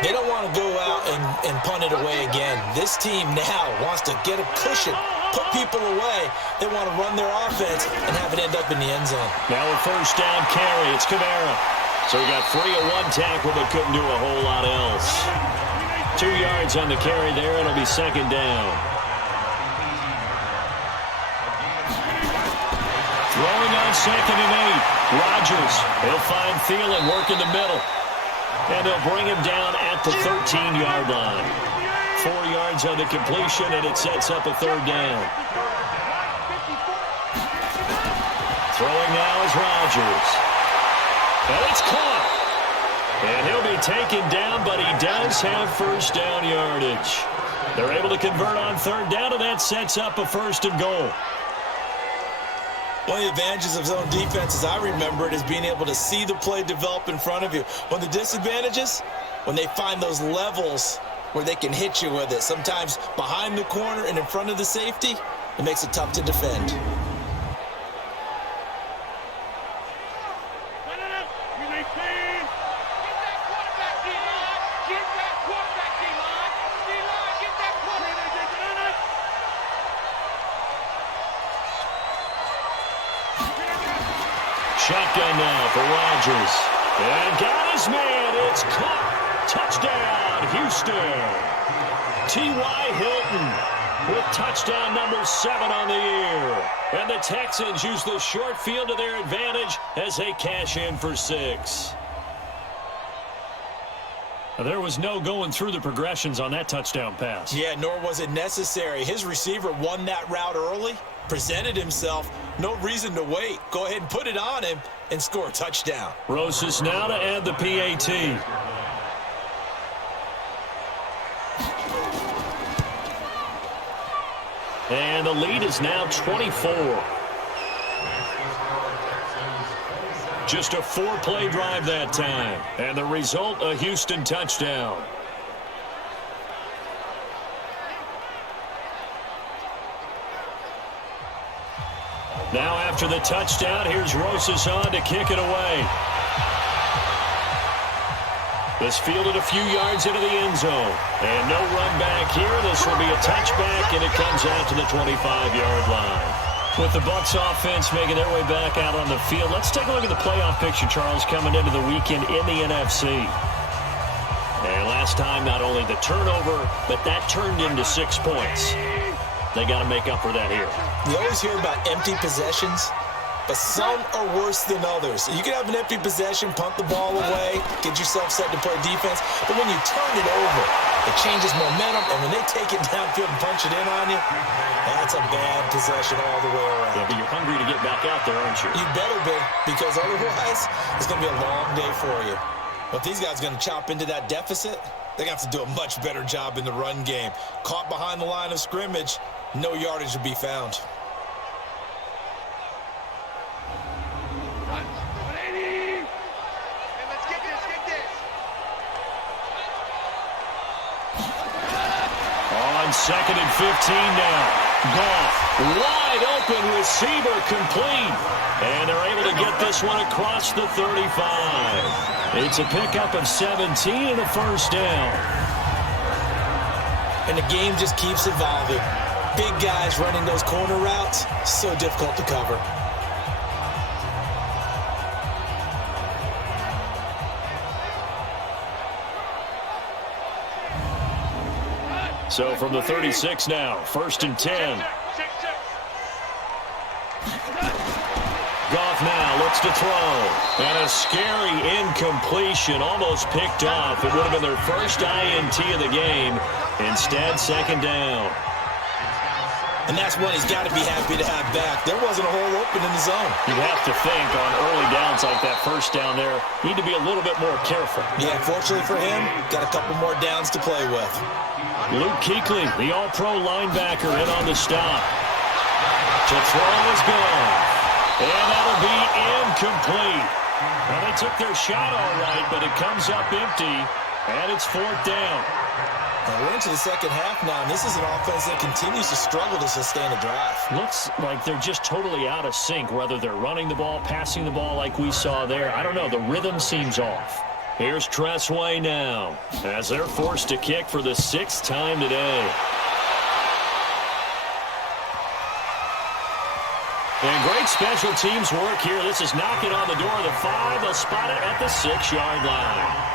They don't want to go out and punt it away again. This team now wants to get a cushion, put people away. They want to run their offense and have it end up in the end zone. Now a 1st down carry. It's Kamara. So he got 3 of 1 tackle but couldn't do a whole lot else. 2 yards on the carry there. It'll be 2nd down. Throwing on 2nd and 8. Rodgers. He'll find Thielen, work in the middle. And they'll bring him down at the 13-yard line. 4 yards on the completion, and it sets up a 3rd down. Throwing now is Rodgers. And it's caught. And he'll be taken down, but he does have 1st down yardage. They're able to convert on 3rd down, and that sets up a 1st and goal. One of the advantages of zone defense, as I remember it, is being able to see the play develop in front of you. One of the disadvantages, when they find those levels where they can hit you with it, sometimes behind the corner and in front of the safety, it makes it tough to defend. shotgun now for Rodgers. And got his man. It's caught. Touchdown, Houston. T.Y. Hilton with touchdown number 7 on the year. And the Texans use the short field to their advantage as they cash in for 6. There was no going through the progressions on that touchdown pass. Yeah, nor was it necessary. His receiver won that route early, presented himself. No reason to wait. Go ahead and put it on him and score a touchdown. Rosas now to add the PAT. And the lead is now 24. Just a 4-play drive that time. And the result, a Houston touchdown. Now after the touchdown, here's Rosas on to kick it away. This fielded a few yards into the end zone. And no run back here. This will be a touchback, and it comes out to the 25-yard line. With the Bucs offense making their way back out on the field, let's take a look at the playoff picture, Charles, coming into the weekend in the NFC. And last time, not only the turnover, but that turned into 6 points. They got to make up for that here. You always hear about empty possessions, but some are worse than others. You can have an empty possession, punt the ball away, get yourself set to play defense, but when you turn it over, it changes momentum, and when they take it downfield and punch it in on you, that's a bad possession all the way around. Yeah, but you're hungry to get back out there, aren't you? You better be, because otherwise, it's going to be a long day for you. But if these guys are going to chop into that deficit, they're going to have to do a much better job in the run game. Caught behind the line of scrimmage, no yardage to be found. On 2nd and 15 now. Goff wide open, receiver complete. And they're able to get this one across the 35. It's a pickup of 17 and a first down. And the game just keeps evolving. Big guys running those corner routes, so difficult to cover. So from the 36 now, 1st and 10. Goff now looks to throw. And a scary incompletion, almost picked off. It would have been their first INT of the game. Instead, 2nd down. And that's one he's got to be happy to have back. There wasn't a hole open in the zone. You have to think on early downs like that first down there, need to be a little bit more careful. Yeah, fortunately for him, got a couple more downs to play with. Luke Kuechly, the all-pro linebacker, in on the stop. To throw is gone. And that'll be incomplete. Well, they took their shot all right, but it comes up empty, and it's 4th down. Now we're into the second half now, and this is an offense that continues to struggle to sustain a drive. Looks like they're just totally out of sync, whether they're running the ball, passing the ball like we saw there. I don't know. The rhythm seems off. Here's Tressway now, as they're forced to kick for the 6th time today. And great special teams work here. This is knocking on the door of the 5. They'll spot it at the 6-yard line.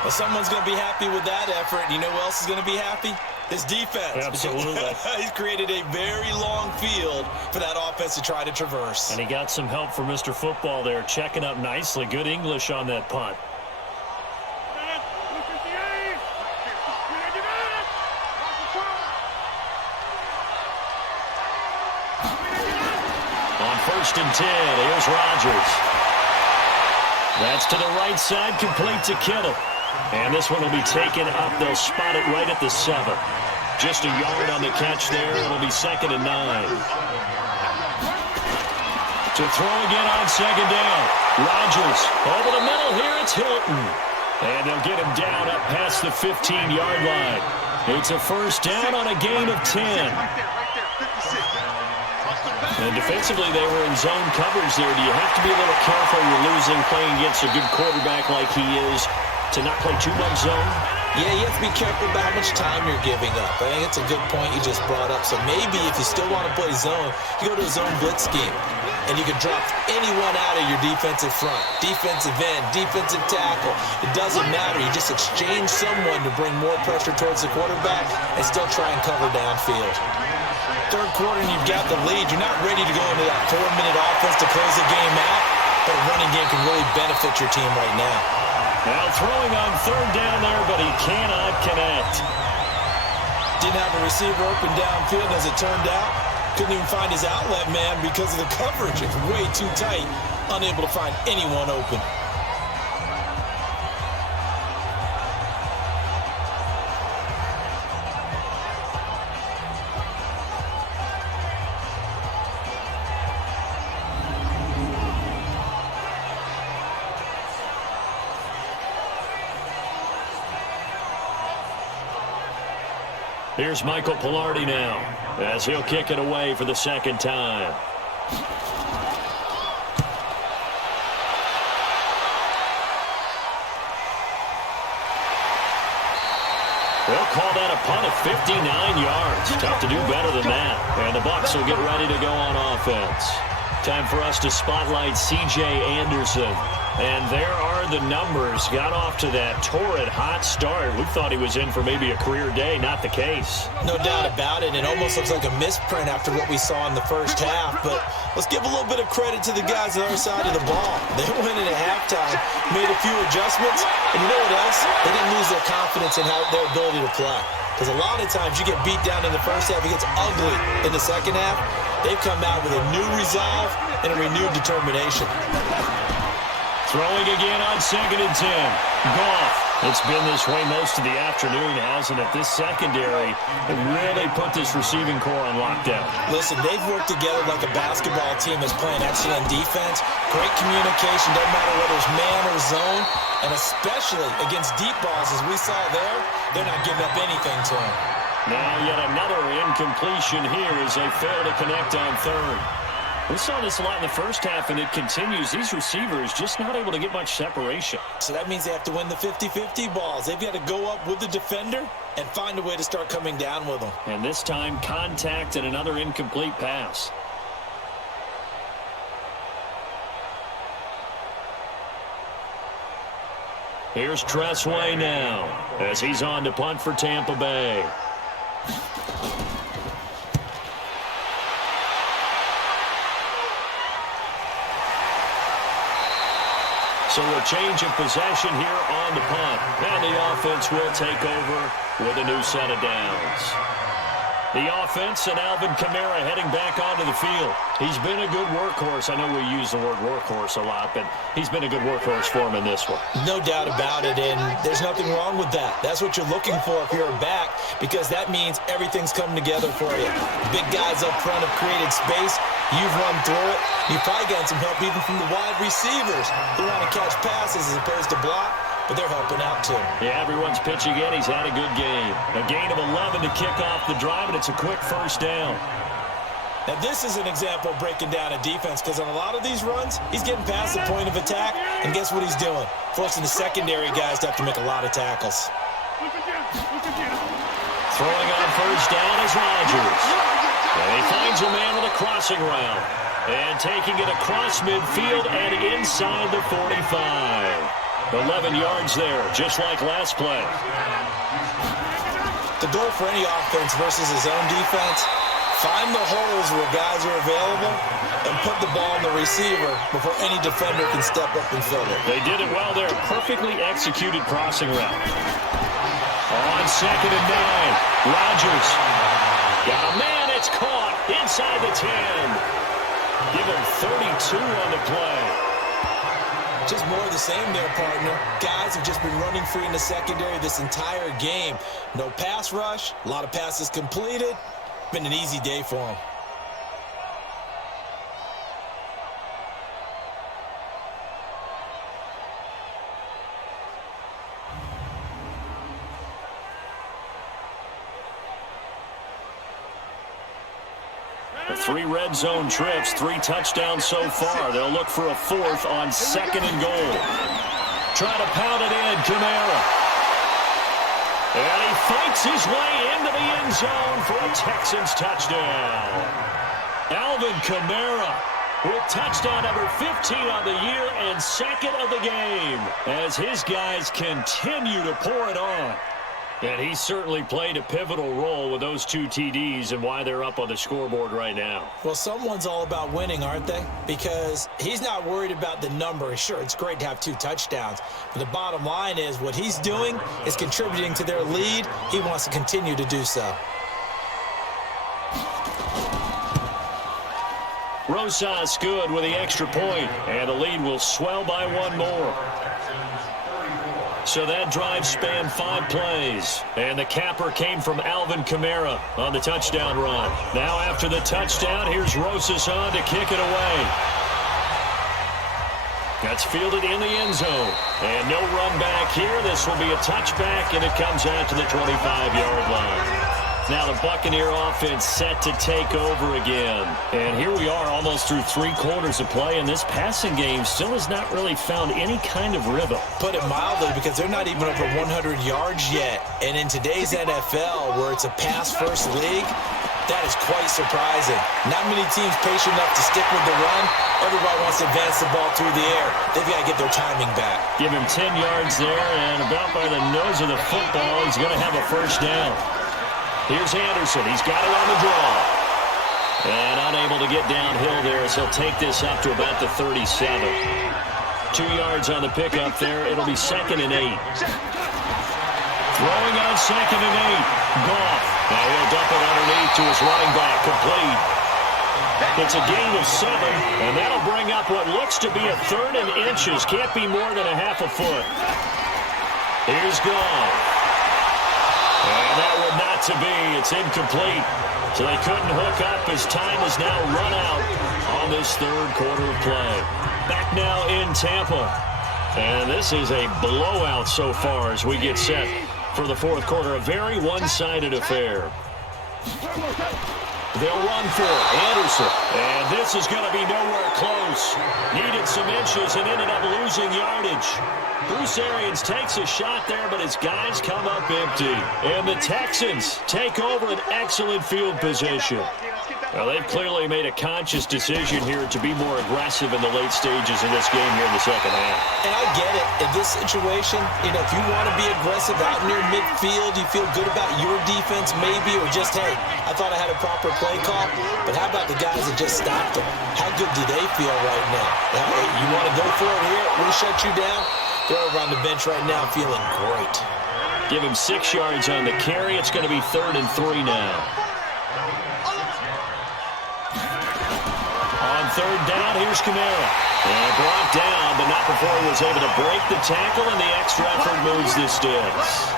Well, someone's going to be happy with that effort. You know who else is going to be happy? His defense. Absolutely. He's created a very long field for that offense to try to traverse. And he got some help from Mr. Football there, checking up nicely. Good English on that punt. On 1st and 10, here's Rodgers. That's to the right side, complete to Kittle. And this one will be taken up. They'll spot it right at the 7. Just a yard on the catch there. It'll be 2nd and 9. To throw again on 2nd down. Rodgers over the middle here. It's Hilton. And they'll get him down up past the 15-yard line. It's a first down on a gain of 10. And defensively, they were in zone coverage there. Do you have to be a little careful? You're losing, playing against a good quarterback like he is, to not play too much zone? Yeah, you have to be careful about how much time you're giving up. I think it's a good point you just brought up. So maybe if you still want to play zone, you go to a zone blitz scheme. And you can drop anyone out of your defensive front. Defensive end, defensive tackle. It doesn't matter. You just exchange someone to bring more pressure towards the quarterback and still try and cover downfield. Third quarter and you've got the lead. You're not ready to go into that 4-minute offense to close the game out. But a running game can really benefit your team right now. Now throwing on third down there, but he cannot connect. Didn't have a receiver open downfield as it turned out. Couldn't even find his outlet man because of the coverage. It's way too tight. Unable to find anyone open. Here's Michael Pilardi now, as he'll kick it away for the second time. They'll call that a punt of 59 yards. Tough to do better than that. And the Bucs will get ready to go on offense. Time for us to spotlight C.J. Anderson. And there are the numbers. Got off to that torrid hot start. We thought he was in for maybe a career day. Not the case. No doubt about it. It almost looks like a misprint after what we saw in the first half. But let's give a little bit of credit to the guys on the other side of the ball. They went in at halftime, made a few adjustments. And you know what else? They didn't lose their confidence in their ability to play. Because a lot of times you get beat down in the first half. It gets ugly in the second half. They've come out with a new resolve and a renewed determination. Throwing again on 2nd and 10. Goff. It's been this way most of the afternoon, hasn't it? This secondary really put this receiving core on lockdown. Listen, they've worked together like a basketball team that's playing excellent defense. Great communication, doesn't matter whether it's man or zone. And especially against deep balls, as we saw there, they're not giving up anything to them. Now yet another incompletion here as they fail to connect on third. We saw this a lot in the first half, and it continues. These receivers just not able to get much separation. So that means they have to win the 50-50 balls. They've got to go up with the defender and find a way to start coming down with them. And this time, contact and another incomplete pass. Here's Tressway now as he's on to punt for Tampa Bay. So a change of possession here on the punt. And the offense will take over with a new set of downs. The offense and Alvin Kamara heading back onto the field. He's been a good workhorse. I know we use the word workhorse a lot, but he's been a good workhorse for him in this one. No doubt about it, and there's nothing wrong with that. That's what you're looking for if you're a back, because that means everything's coming together for you. Big guys up front have created space. You've run through it. You've probably gotten some help even from the wide receivers who want to catch passes as opposed to block. But they're helping out, too. Yeah, everyone's pitching in. He's had a good game. A gain of 11 to kick off the drive, and it's a quick first down. Now, this is an example of breaking down a defense, because on a lot of these runs, he's getting past the point of attack, and guess what he's doing? Forcing the secondary guys to have to make a lot of tackles. Throwing on first down is Rodgers. And he finds a man with a crossing route. And taking it across midfield and inside the 45. 11 yards there, just like last play. The goal for any offense versus his own defense, find the holes where guys are available and put the ball in the receiver before any defender can step up and fill it. They did it well there. Perfectly executed crossing route. On 2nd and 9, Rodgers. Got a man, it's caught inside the 10. Give him 32 on the play. Just more of the same there, partner. Guys have just been running free in the secondary this entire game. No pass rush, a lot of passes completed. Been an easy day for them. The 3 red zone trips, 3 touchdowns so far. They'll look for a 4th on 2nd and goal. Try to pound it in, Kamara. And he fights his way into the end zone for a Texans touchdown. Alvin Kamara with touchdown number 15 on the year and second of the game as his guys continue to pour it on. And he certainly played a pivotal role with those 2 TDs and why they're up on the scoreboard right now. Well, someone's all about winning, aren't they? Because he's not worried about the number. Sure, it's great to have 2 touchdowns. But the bottom line is what he's doing is contributing to their lead. He wants to continue to do so. Rosas good with the extra point, and the lead will swell by 1 more. So that drive spanned 5 plays, and the capper came from Alvin Kamara on the touchdown run. Now after the touchdown, here's Rosas on to kick it away. That's fielded in the end zone, and no run back here. This will be a touchback, and it comes out to the 25-yard line. Now the Buccaneer offense set to take over again. And here we are almost through 3 quarters of play, and this passing game still has not really found any kind of rhythm. Put it mildly, because they're not even over 100 yards yet. And in today's NFL, where it's a pass-first league, that is quite surprising. Not many teams patient enough to stick with the run. Everybody wants to advance the ball through the air. They've got to get their timing back. Give him 10 yards there, and about by the nose of the football, he's going to have a first down. Here's Anderson. He's got it on the draw. And unable to get downhill there as he'll take this up to about the 37. 2 yards on the pickup there. It'll be 2nd and 8. Throwing on 2nd and 8. Goff. Now he'll dump it underneath to his running back. Complete. It's a gain of 7, and that'll bring up what looks to be a 3rd and inches. Can't be more than a half a foot. Here's Goff. And that one not to be. It's incomplete. So they couldn't hook up as time has now run out on this 3rd quarter of play. Back now in Tampa. And this is a blowout so far as we get set for the 4th quarter. A very one-sided affair. They'll run for it. Anderson. And this is going to be nowhere close. Needed some inches and ended up losing yardage. Bruce Arians takes a shot there, but his guys come up empty. And the Texans take over an excellent field position. Well, they've clearly made a conscious decision here to be more aggressive in the late stages of this game here in the 2nd half. And I get it. In this situation, if you want to be aggressive out near midfield, you feel good about your defense maybe, or just, hey, I thought I had a proper play call. But how about the guys that just stopped them? How good do they feel right now? You want to go for it here? We shut you down? They're over on the bench right now feeling great. Give him 6 yards on the carry. It's going to be 3rd and 3 now. On 3rd down, here's Kamara. And brought down, but not before he was able to break the tackle, and the extra effort moves the sticks.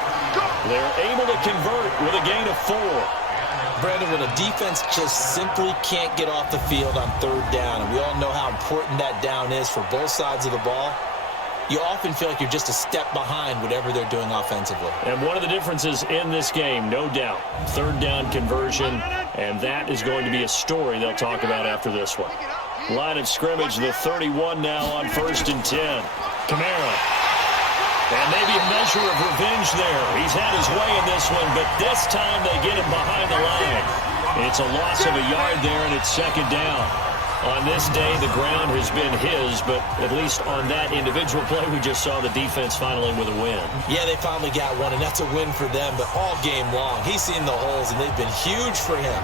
They're able to convert with a gain of 4. Brandon, when a defense just simply can't get off the field on 3rd down, and we all know how important that down is for both sides of the ball, you often feel like you're just a step behind whatever they're doing offensively. And one of the differences in this game, no doubt, 3rd down conversion, and that is going to be a story they'll talk about after this one. Line of scrimmage, the 31 now on 1st and 10. Kamara. And maybe a measure of revenge there. He's had his way in this one, but this time they get him behind the line. It's a loss of a yard there, and it's 2nd down. On this day, the ground has been his, but at least on that individual play, we just saw the defense finally with a win. Yeah, they finally got one, and that's a win for them, but all game long, he's seen the holes, and they've been huge for him.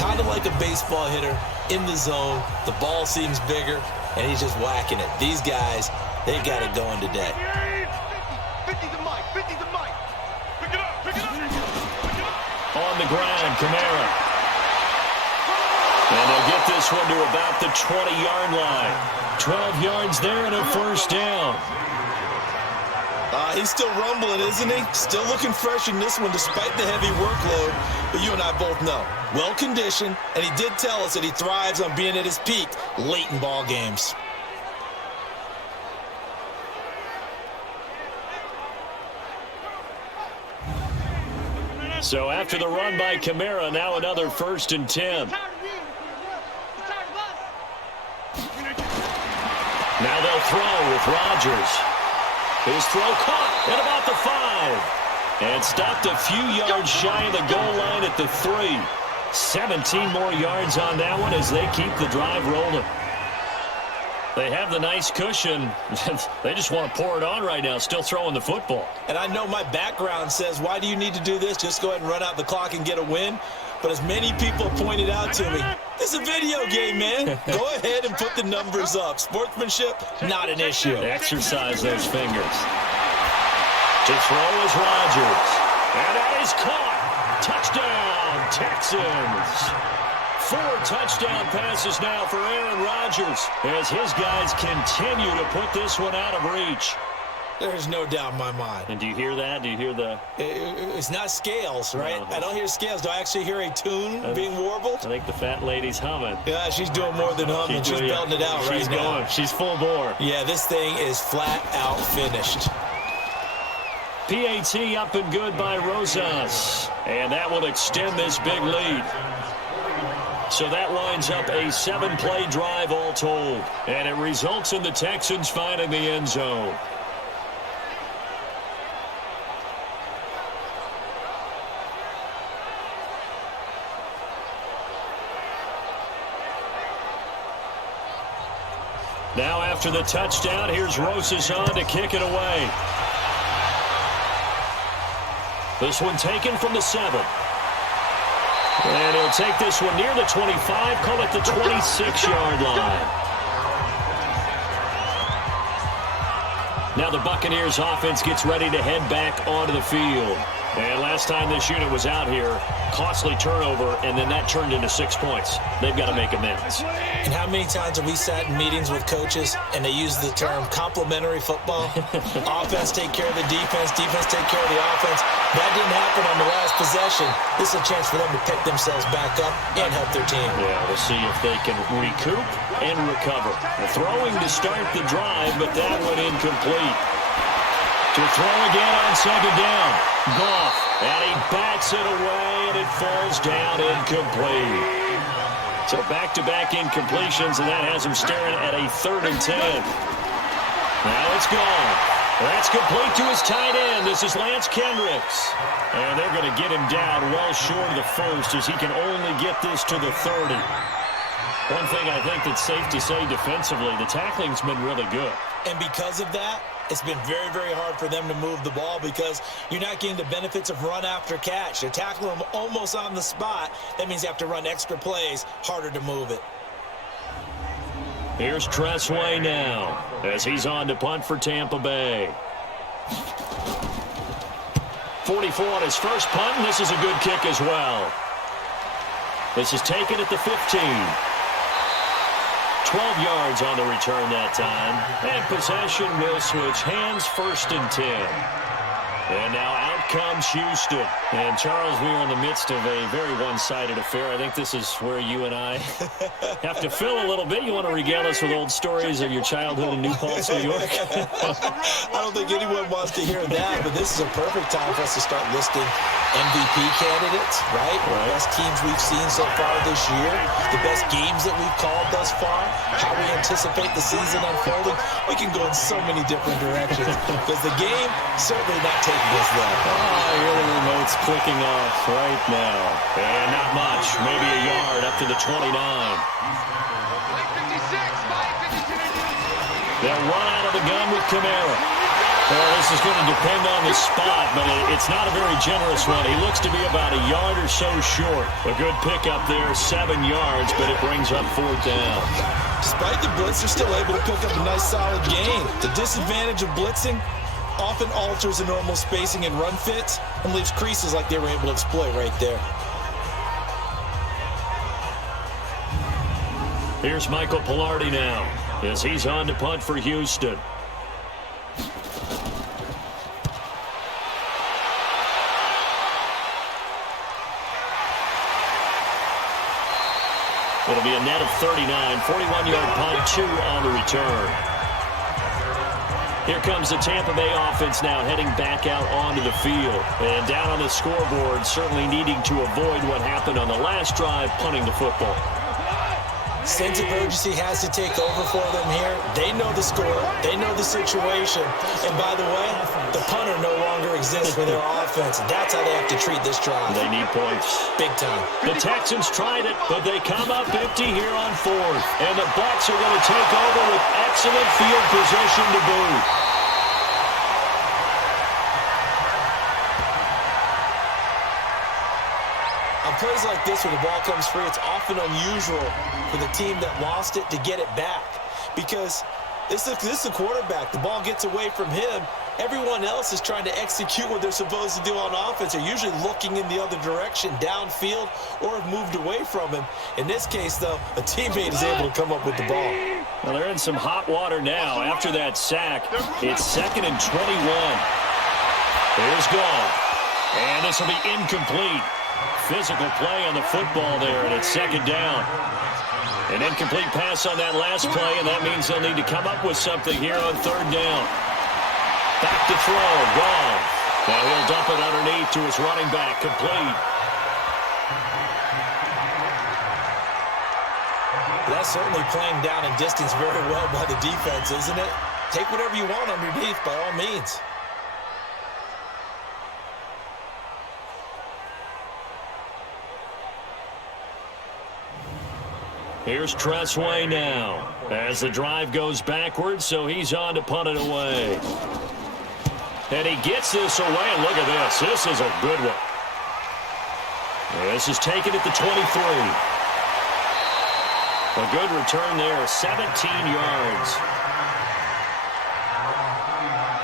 Kind of like a baseball hitter in the zone. The ball seems bigger, and he's just whacking it. These guys, they've got it going today. 50's the mic. 50's the mic. Pick it up. Pick it up. On the ground, Kamara. And they'll get this one to about the 20-yard line. 12 yards there and a first down. He's still rumbling, isn't he? Still looking fresh in this one despite the heavy workload. But you and I both know, well-conditioned, and he did tell us that he thrives on being at his peak late in ball games. So after the run by Kamara, now another 1st and 10. Now they'll throw with Rodgers. His throw caught at about the 5. And stopped a few yards shy of the goal line at the 3. 17 more yards on that one as they keep the drive rolling. They have the nice cushion. They just want to pour it on right now, still throwing the football. And I know my background says, why do you need to do this? Just go ahead and run out the clock and get a win. But as many people pointed out to me, this is a video game, man. Go ahead and put the numbers up. Sportsmanship, not an issue. Exercise those fingers. To throw is Rodgers. And that is caught. Touchdown, Texans. 4 touchdown passes now for Aaron Rodgers as his guys continue to put this one out of reach. There's no doubt in my mind. And do you hear that? Do you hear the... It's not scales, right? No. I don't hear scales. Do I actually hear a tune being warbled? I think the fat lady's humming. Yeah, she's doing more than humming. She's belting it out right now. Going. She's full bore. Yeah, this thing is flat out finished. PAT up and good by Rosas. And that will extend this big lead. So that lines up a 7-play drive all told. And it results in the Texans finding the end zone. Now after the touchdown, here's Rosas on to kick it away. This one taken from the 7. And he'll take this one near the 25, call it the 26-yard line. Now the Buccaneers offense gets ready to head back onto the field. And last time this unit was out here, costly turnover, and then that turned into 6 points. They've got to make amends. And how many times have we sat in meetings with coaches and they use the term complementary football? Offense take care of the defense, defense take care of the offense. That didn't happen on the last possession. This is a chance for them to pick themselves back up and help their team. Yeah, we'll see if they can recoup and recover. The throwing to start the drive, but that one incomplete. To throw again on second down. Goff, and he bats it away, and it falls down incomplete. So back-to-back incompletions, and that has him staring at a 3rd and 10. Now it's gone. That's complete to his tight end. This is Lance Kendricks. And they're going to get him down well short of the 1st as he can only get this to the 30. One thing I think that's safe to say defensively, the tackling's been really good. And because of that, it's been very, very hard for them to move the ball because you're not getting the benefits of run after catch. They're tackling them almost on the spot. That means you have to run extra plays, harder to move it. Here's Tressway now as he's on to punt for Tampa Bay. 44 on his first punt, and this is a good kick as well. This is taken at the 15. 12 yards on the return that time. And possession will switch hands, 1st and 10. And now out comes Houston. And, Charles, we are in the midst of a very one-sided affair. I think this is where you and I have to fill a little bit. You want to regale us with old stories of your childhood in New Paltz, New York? I don't think anyone wants to hear that, but this is a perfect time for us to start listing MVP candidates, right? The best teams we've seen so far this year, the best games that we've called thus far, how we anticipate the season unfolding. We can go in so many different directions because the game certainly not taking us there. Oh, you're the remote's clicking off right now. And not much, maybe a yard up to the 29. They'll run out of the gun with Kamara. Well, this is going to depend on the spot, but it's not a very generous one. He looks to be about a yard or so short. A good pickup there, 7 yards, but it brings up 4th down. Despite the blitz, they're still able to pick up a nice solid gain. The disadvantage of blitzing often alters the normal spacing and run fits and leaves creases like they were able to exploit right there. Here's Michael Pilardi now as he's on to punt for Houston. It'll be a net of 39, 41-yard punt, 2 on the return. Here comes the Tampa Bay offense now heading back out onto the field. And down on the scoreboard, certainly needing to avoid what happened on the last drive, punting the football. Sense of urgency has to take over for them here. They know the score. They know the situation. And by the way, the punter no longer exists for their offense. That's how they have to treat this drive. They need points. Big time. The Texans tried it, but they come up empty here on fourth. And the Bucs are going to take over with excellent field position to boot. On plays like this where the ball comes free, it's often unusual for the team that lost it to get it back. Because this is the quarterback. The ball gets away from him. Everyone else is trying to execute what they're supposed to do on offense. They're usually looking in the other direction, downfield, or have moved away from him. In this case, though, a teammate is able to come up with the ball. Well, they're in some hot water now. After that sack, it's 2nd and 21. Here's Gall. And this will be incomplete. Physical play on the football there, and it's 2nd down. An incomplete pass on that last play, and that means they'll need to come up with something here on 3rd down. Back to throw, Gall. Now he'll dump it underneath to his running back, complete. That's certainly playing down in distance very well by the defense, isn't it? Take whatever you want underneath, by all means. Here's Tressway now as the drive goes backwards, so he's on to punt it away. And he gets this away, and look at this. This is a good one. This is taken at the 23. A good return there, 17 yards.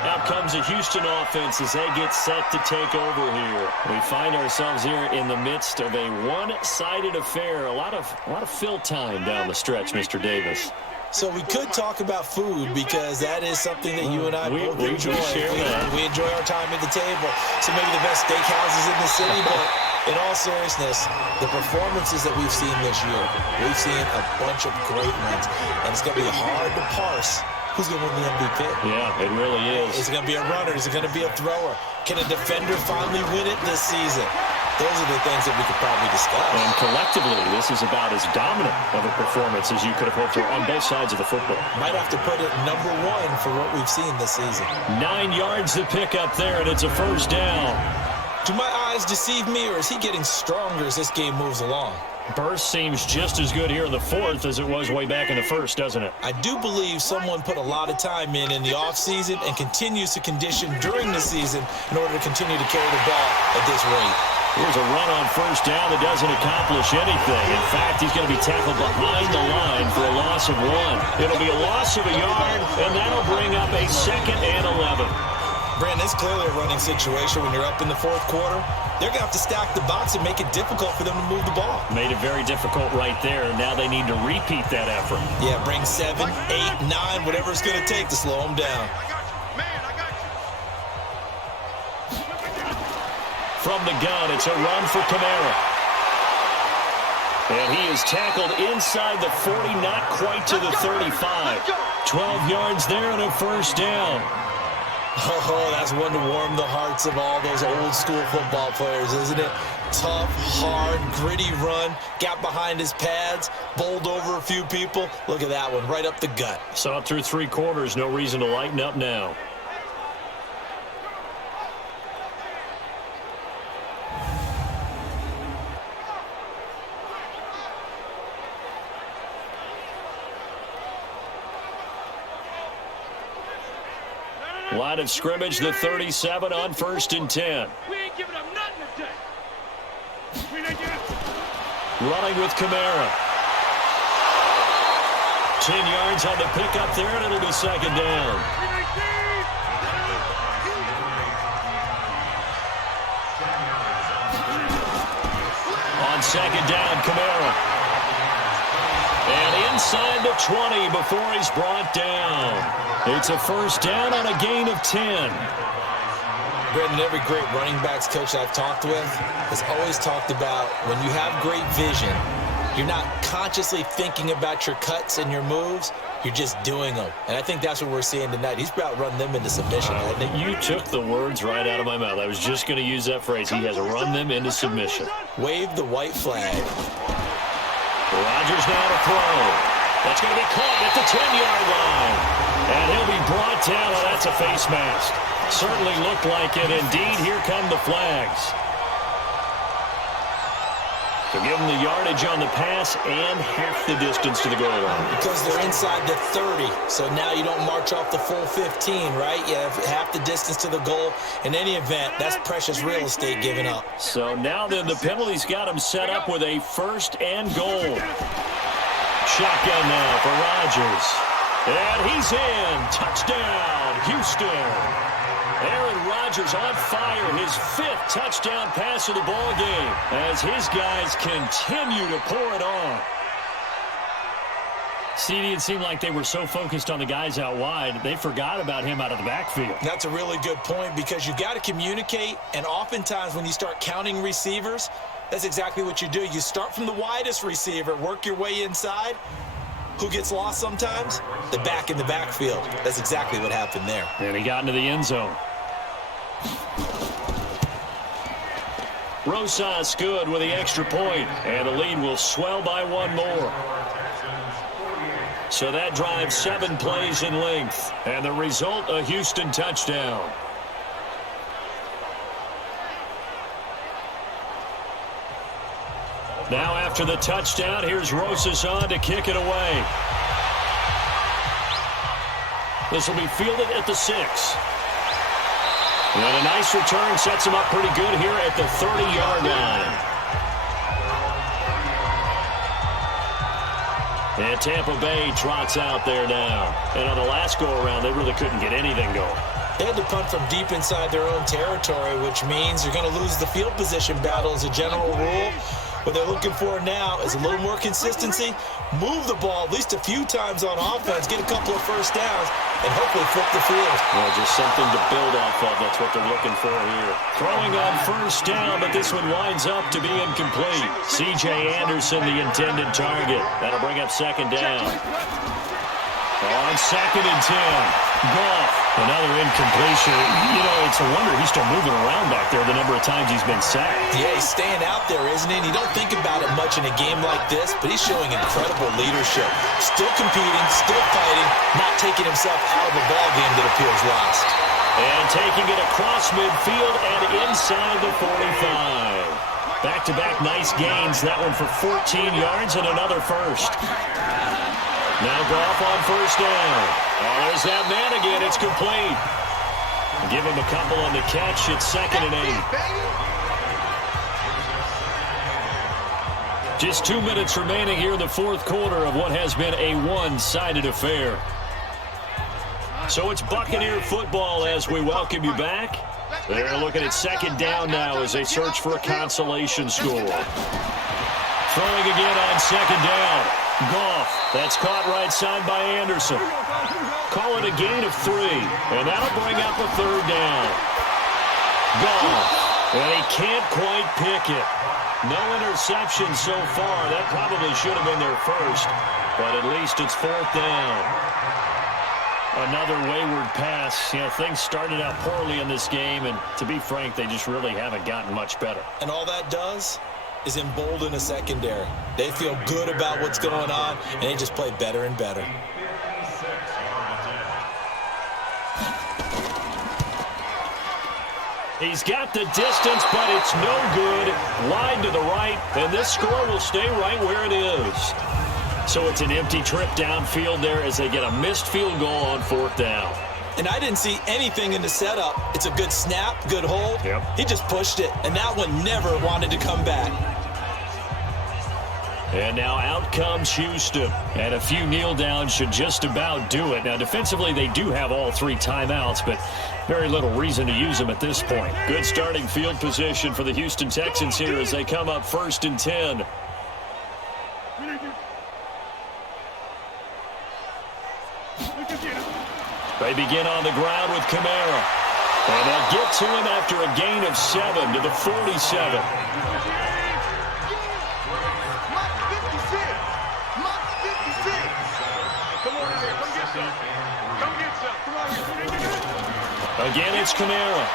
Out comes the Houston offense as they get set to take over here. We find ourselves here in the midst of a one-sided affair. A lot of fill time down the stretch, Mr. Davis. So we could talk about food because that is something that you and I both enjoy. We enjoy our time at the table. So maybe the best steakhouses in the city, but in all seriousness, the performances that we've seen this year, we've seen a bunch of great ones, and it's going to be hard to parse who's going to win the MVP. Yeah, it really is. Is it going to be a runner? Is it going to be a thrower? Can a defender finally win it this season? Those are the things that we could probably discuss. And collectively, this is about as dominant of a performance as you could have hoped for on both sides of the football. Might have to put it number 1 for what we've seen this season. 9 yards to pick up there, and it's a 1st down. Do my eyes deceive me, or is he getting stronger as this game moves along? Burst seems just as good here in the 4th as it was way back in the 1st, doesn't it? I do believe someone put a lot of time in the offseason and continues to condition during the season in order to continue to carry the ball at this rate. Here's a run on 1st down that doesn't accomplish anything. In fact, he's going to be tackled behind the line for a loss of 1. It'll be a loss of a yard, and that'll bring up a 2nd and 11. Brandon, it's clearly a running situation when you're up in the 4th quarter. They're going to have to stack the box and make it difficult for them to move the ball. Made it very difficult right there. Now they need to repeat that effort. Yeah, bring 7, 8, 9, whatever it's going to take to slow them down. From the gun, it's a run for Kamara. And he is tackled inside the 40, not quite to the 35. 12 yards there and a 1st down. Oh, that's one to warm the hearts of all those old school football players, isn't it? Tough, hard, gritty run, got behind his pads, bowled over a few people. Look at that one, right up the gut. Saw it through 3 quarters, no reason to lighten up now. Line of scrimmage, the 37 on 1st and 10. We ain't giving up nothing today. Running with Kamara. 10 yards on the pickup there, and it'll be 2nd down. On 2nd down, Kamara. And inside the 20 before he's brought down. It's a 1st down on a gain of 10. Brendan, every great running backs coach I've talked with has always talked about when you have great vision, you're not consciously thinking about your cuts and your moves, you're just doing them. And I think that's what we're seeing tonight. He's about run them into submission. You took the words right out of my mouth. I was just going to use that phrase. He has run them into submission. Wave the white flag. Rodgers now to throw. That's going to be caught at the 10-yard line. And he'll be brought down. Oh, that's a face mask. Certainly looked like it. Indeed, here come the flags. To give them the yardage on the pass and half the distance to the goal line. Because they're inside the 30, so now you don't march off the full 15, right? You have half the distance to the goal. In any event, that's precious real estate given up. So now then the penalty's got him set up with a 1st and goal. Shotgun now for Rodgers. And he's in. Touchdown, Houston. Aaron Rodgers on fire, his 5th touchdown pass of the ball game as his guys continue to pour it on. CD, it seemed like they were so focused on the guys out wide, they forgot about him out of the backfield. That's a really good point because you got to communicate, and oftentimes when you start counting receivers, that's exactly what you do. You start from the widest receiver, work your way inside. Who gets lost sometimes? The back in the backfield. That's exactly what happened there. And he got into the end zone. Rosas good with the extra point, and the lead will swell by 1 more. So that drives 7 plays in length, and the result, a Houston touchdown. Now after the touchdown, here's Rosas on to kick it away. This will be fielded at the 6. And a nice return sets him up pretty good here at the 30-yard line. And Tampa Bay trots out there now. And on the last go-around, they really couldn't get anything going. They had to punt from deep inside their own territory, which means you're going to lose the field position battle as a general rule. What they're looking for now is a little more consistency, move the ball at least a few times on offense, get a couple of first downs, and hopefully flip the field. Well, just something to build off of. That's what they're looking for here. Throwing on 1st down, but this one winds up to be incomplete. C.J. Anderson, the intended target. That'll bring up 2nd down. On 2nd and 10, Goff, another incompletion. You know, it's a wonder he's still moving around back there the number of times he's been sacked. Yeah, he's staying out there, isn't he? And you don't think about it much in a game like this, but he's showing incredible leadership. Still competing, still fighting, not taking himself out of a ball game that appears lost. And taking it across midfield and inside the 45. Back-to-back nice gains. That one for 14 yards and another first. Now Goff on 1st down. Oh, there's that man again. It's complete. Give him a couple on the catch. It's 2nd and 8. Just 2 minutes remaining here in the 4th quarter of what has been a one-sided affair. So it's Buccaneer football as we welcome you back. They're looking at 2nd down now as they search for a consolation score. Throwing again on 2nd down. Goff, that's caught right side by Anderson. Call it a gain of 3, and that'll bring up a 3rd down. Goff, and he can't quite pick it. No interception so far. That probably should have been their first, but at least it's 4th down. Another wayward pass. You know, things started out poorly in this game, and to be frank, they just really haven't gotten much better. And all that does is embolden a secondary. They feel good about what's going on, and they just play better and better. He's got the distance, but it's no good. Wide to the right, and this score will stay right where it is. So it's an empty trip downfield there as they get a missed field goal on 4th down. And I didn't see anything in the setup. It's a good snap, good hold. Yep. He just pushed it, and that one never wanted to come back. And now out comes Houston. And a few kneel downs should just about do it. Now, defensively, they do have all 3 timeouts, but very little reason to use them at this point. Good starting field position for the Houston Texans here as they come up 1st and 10. They begin on the ground with Kamara. And they'll get to him after a gain of 7 to the 47. Again, it's Kamara.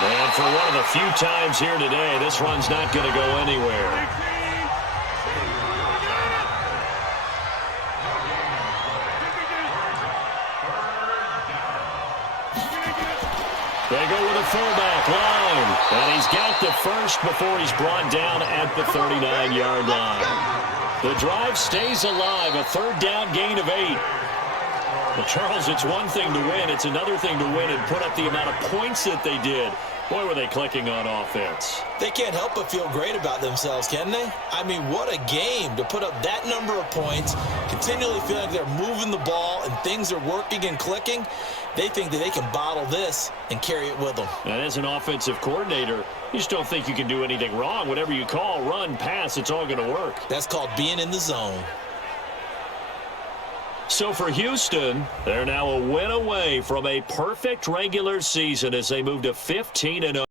And for one of the few times here today, this run's not going to go anywhere. They go with a fullback line. And he's got the first before he's brought down at the 39-yard line. The drive stays alive. A third down gain of 8. Well, Charles, it's one thing to win. It's another thing to win and put up the amount of points that they did. Boy, were they clicking on offense. They can't help but feel great about themselves, can they? I mean, what a game to put up that number of points, continually feel like they're moving the ball and things are working and clicking. They think that they can bottle this and carry it with them. And as an offensive coordinator, you just don't think you can do anything wrong. Whatever you call, run, pass, it's all going to work. That's called being in the zone. So for Houston, they're now a win away from a perfect regular season as they move to 15-0.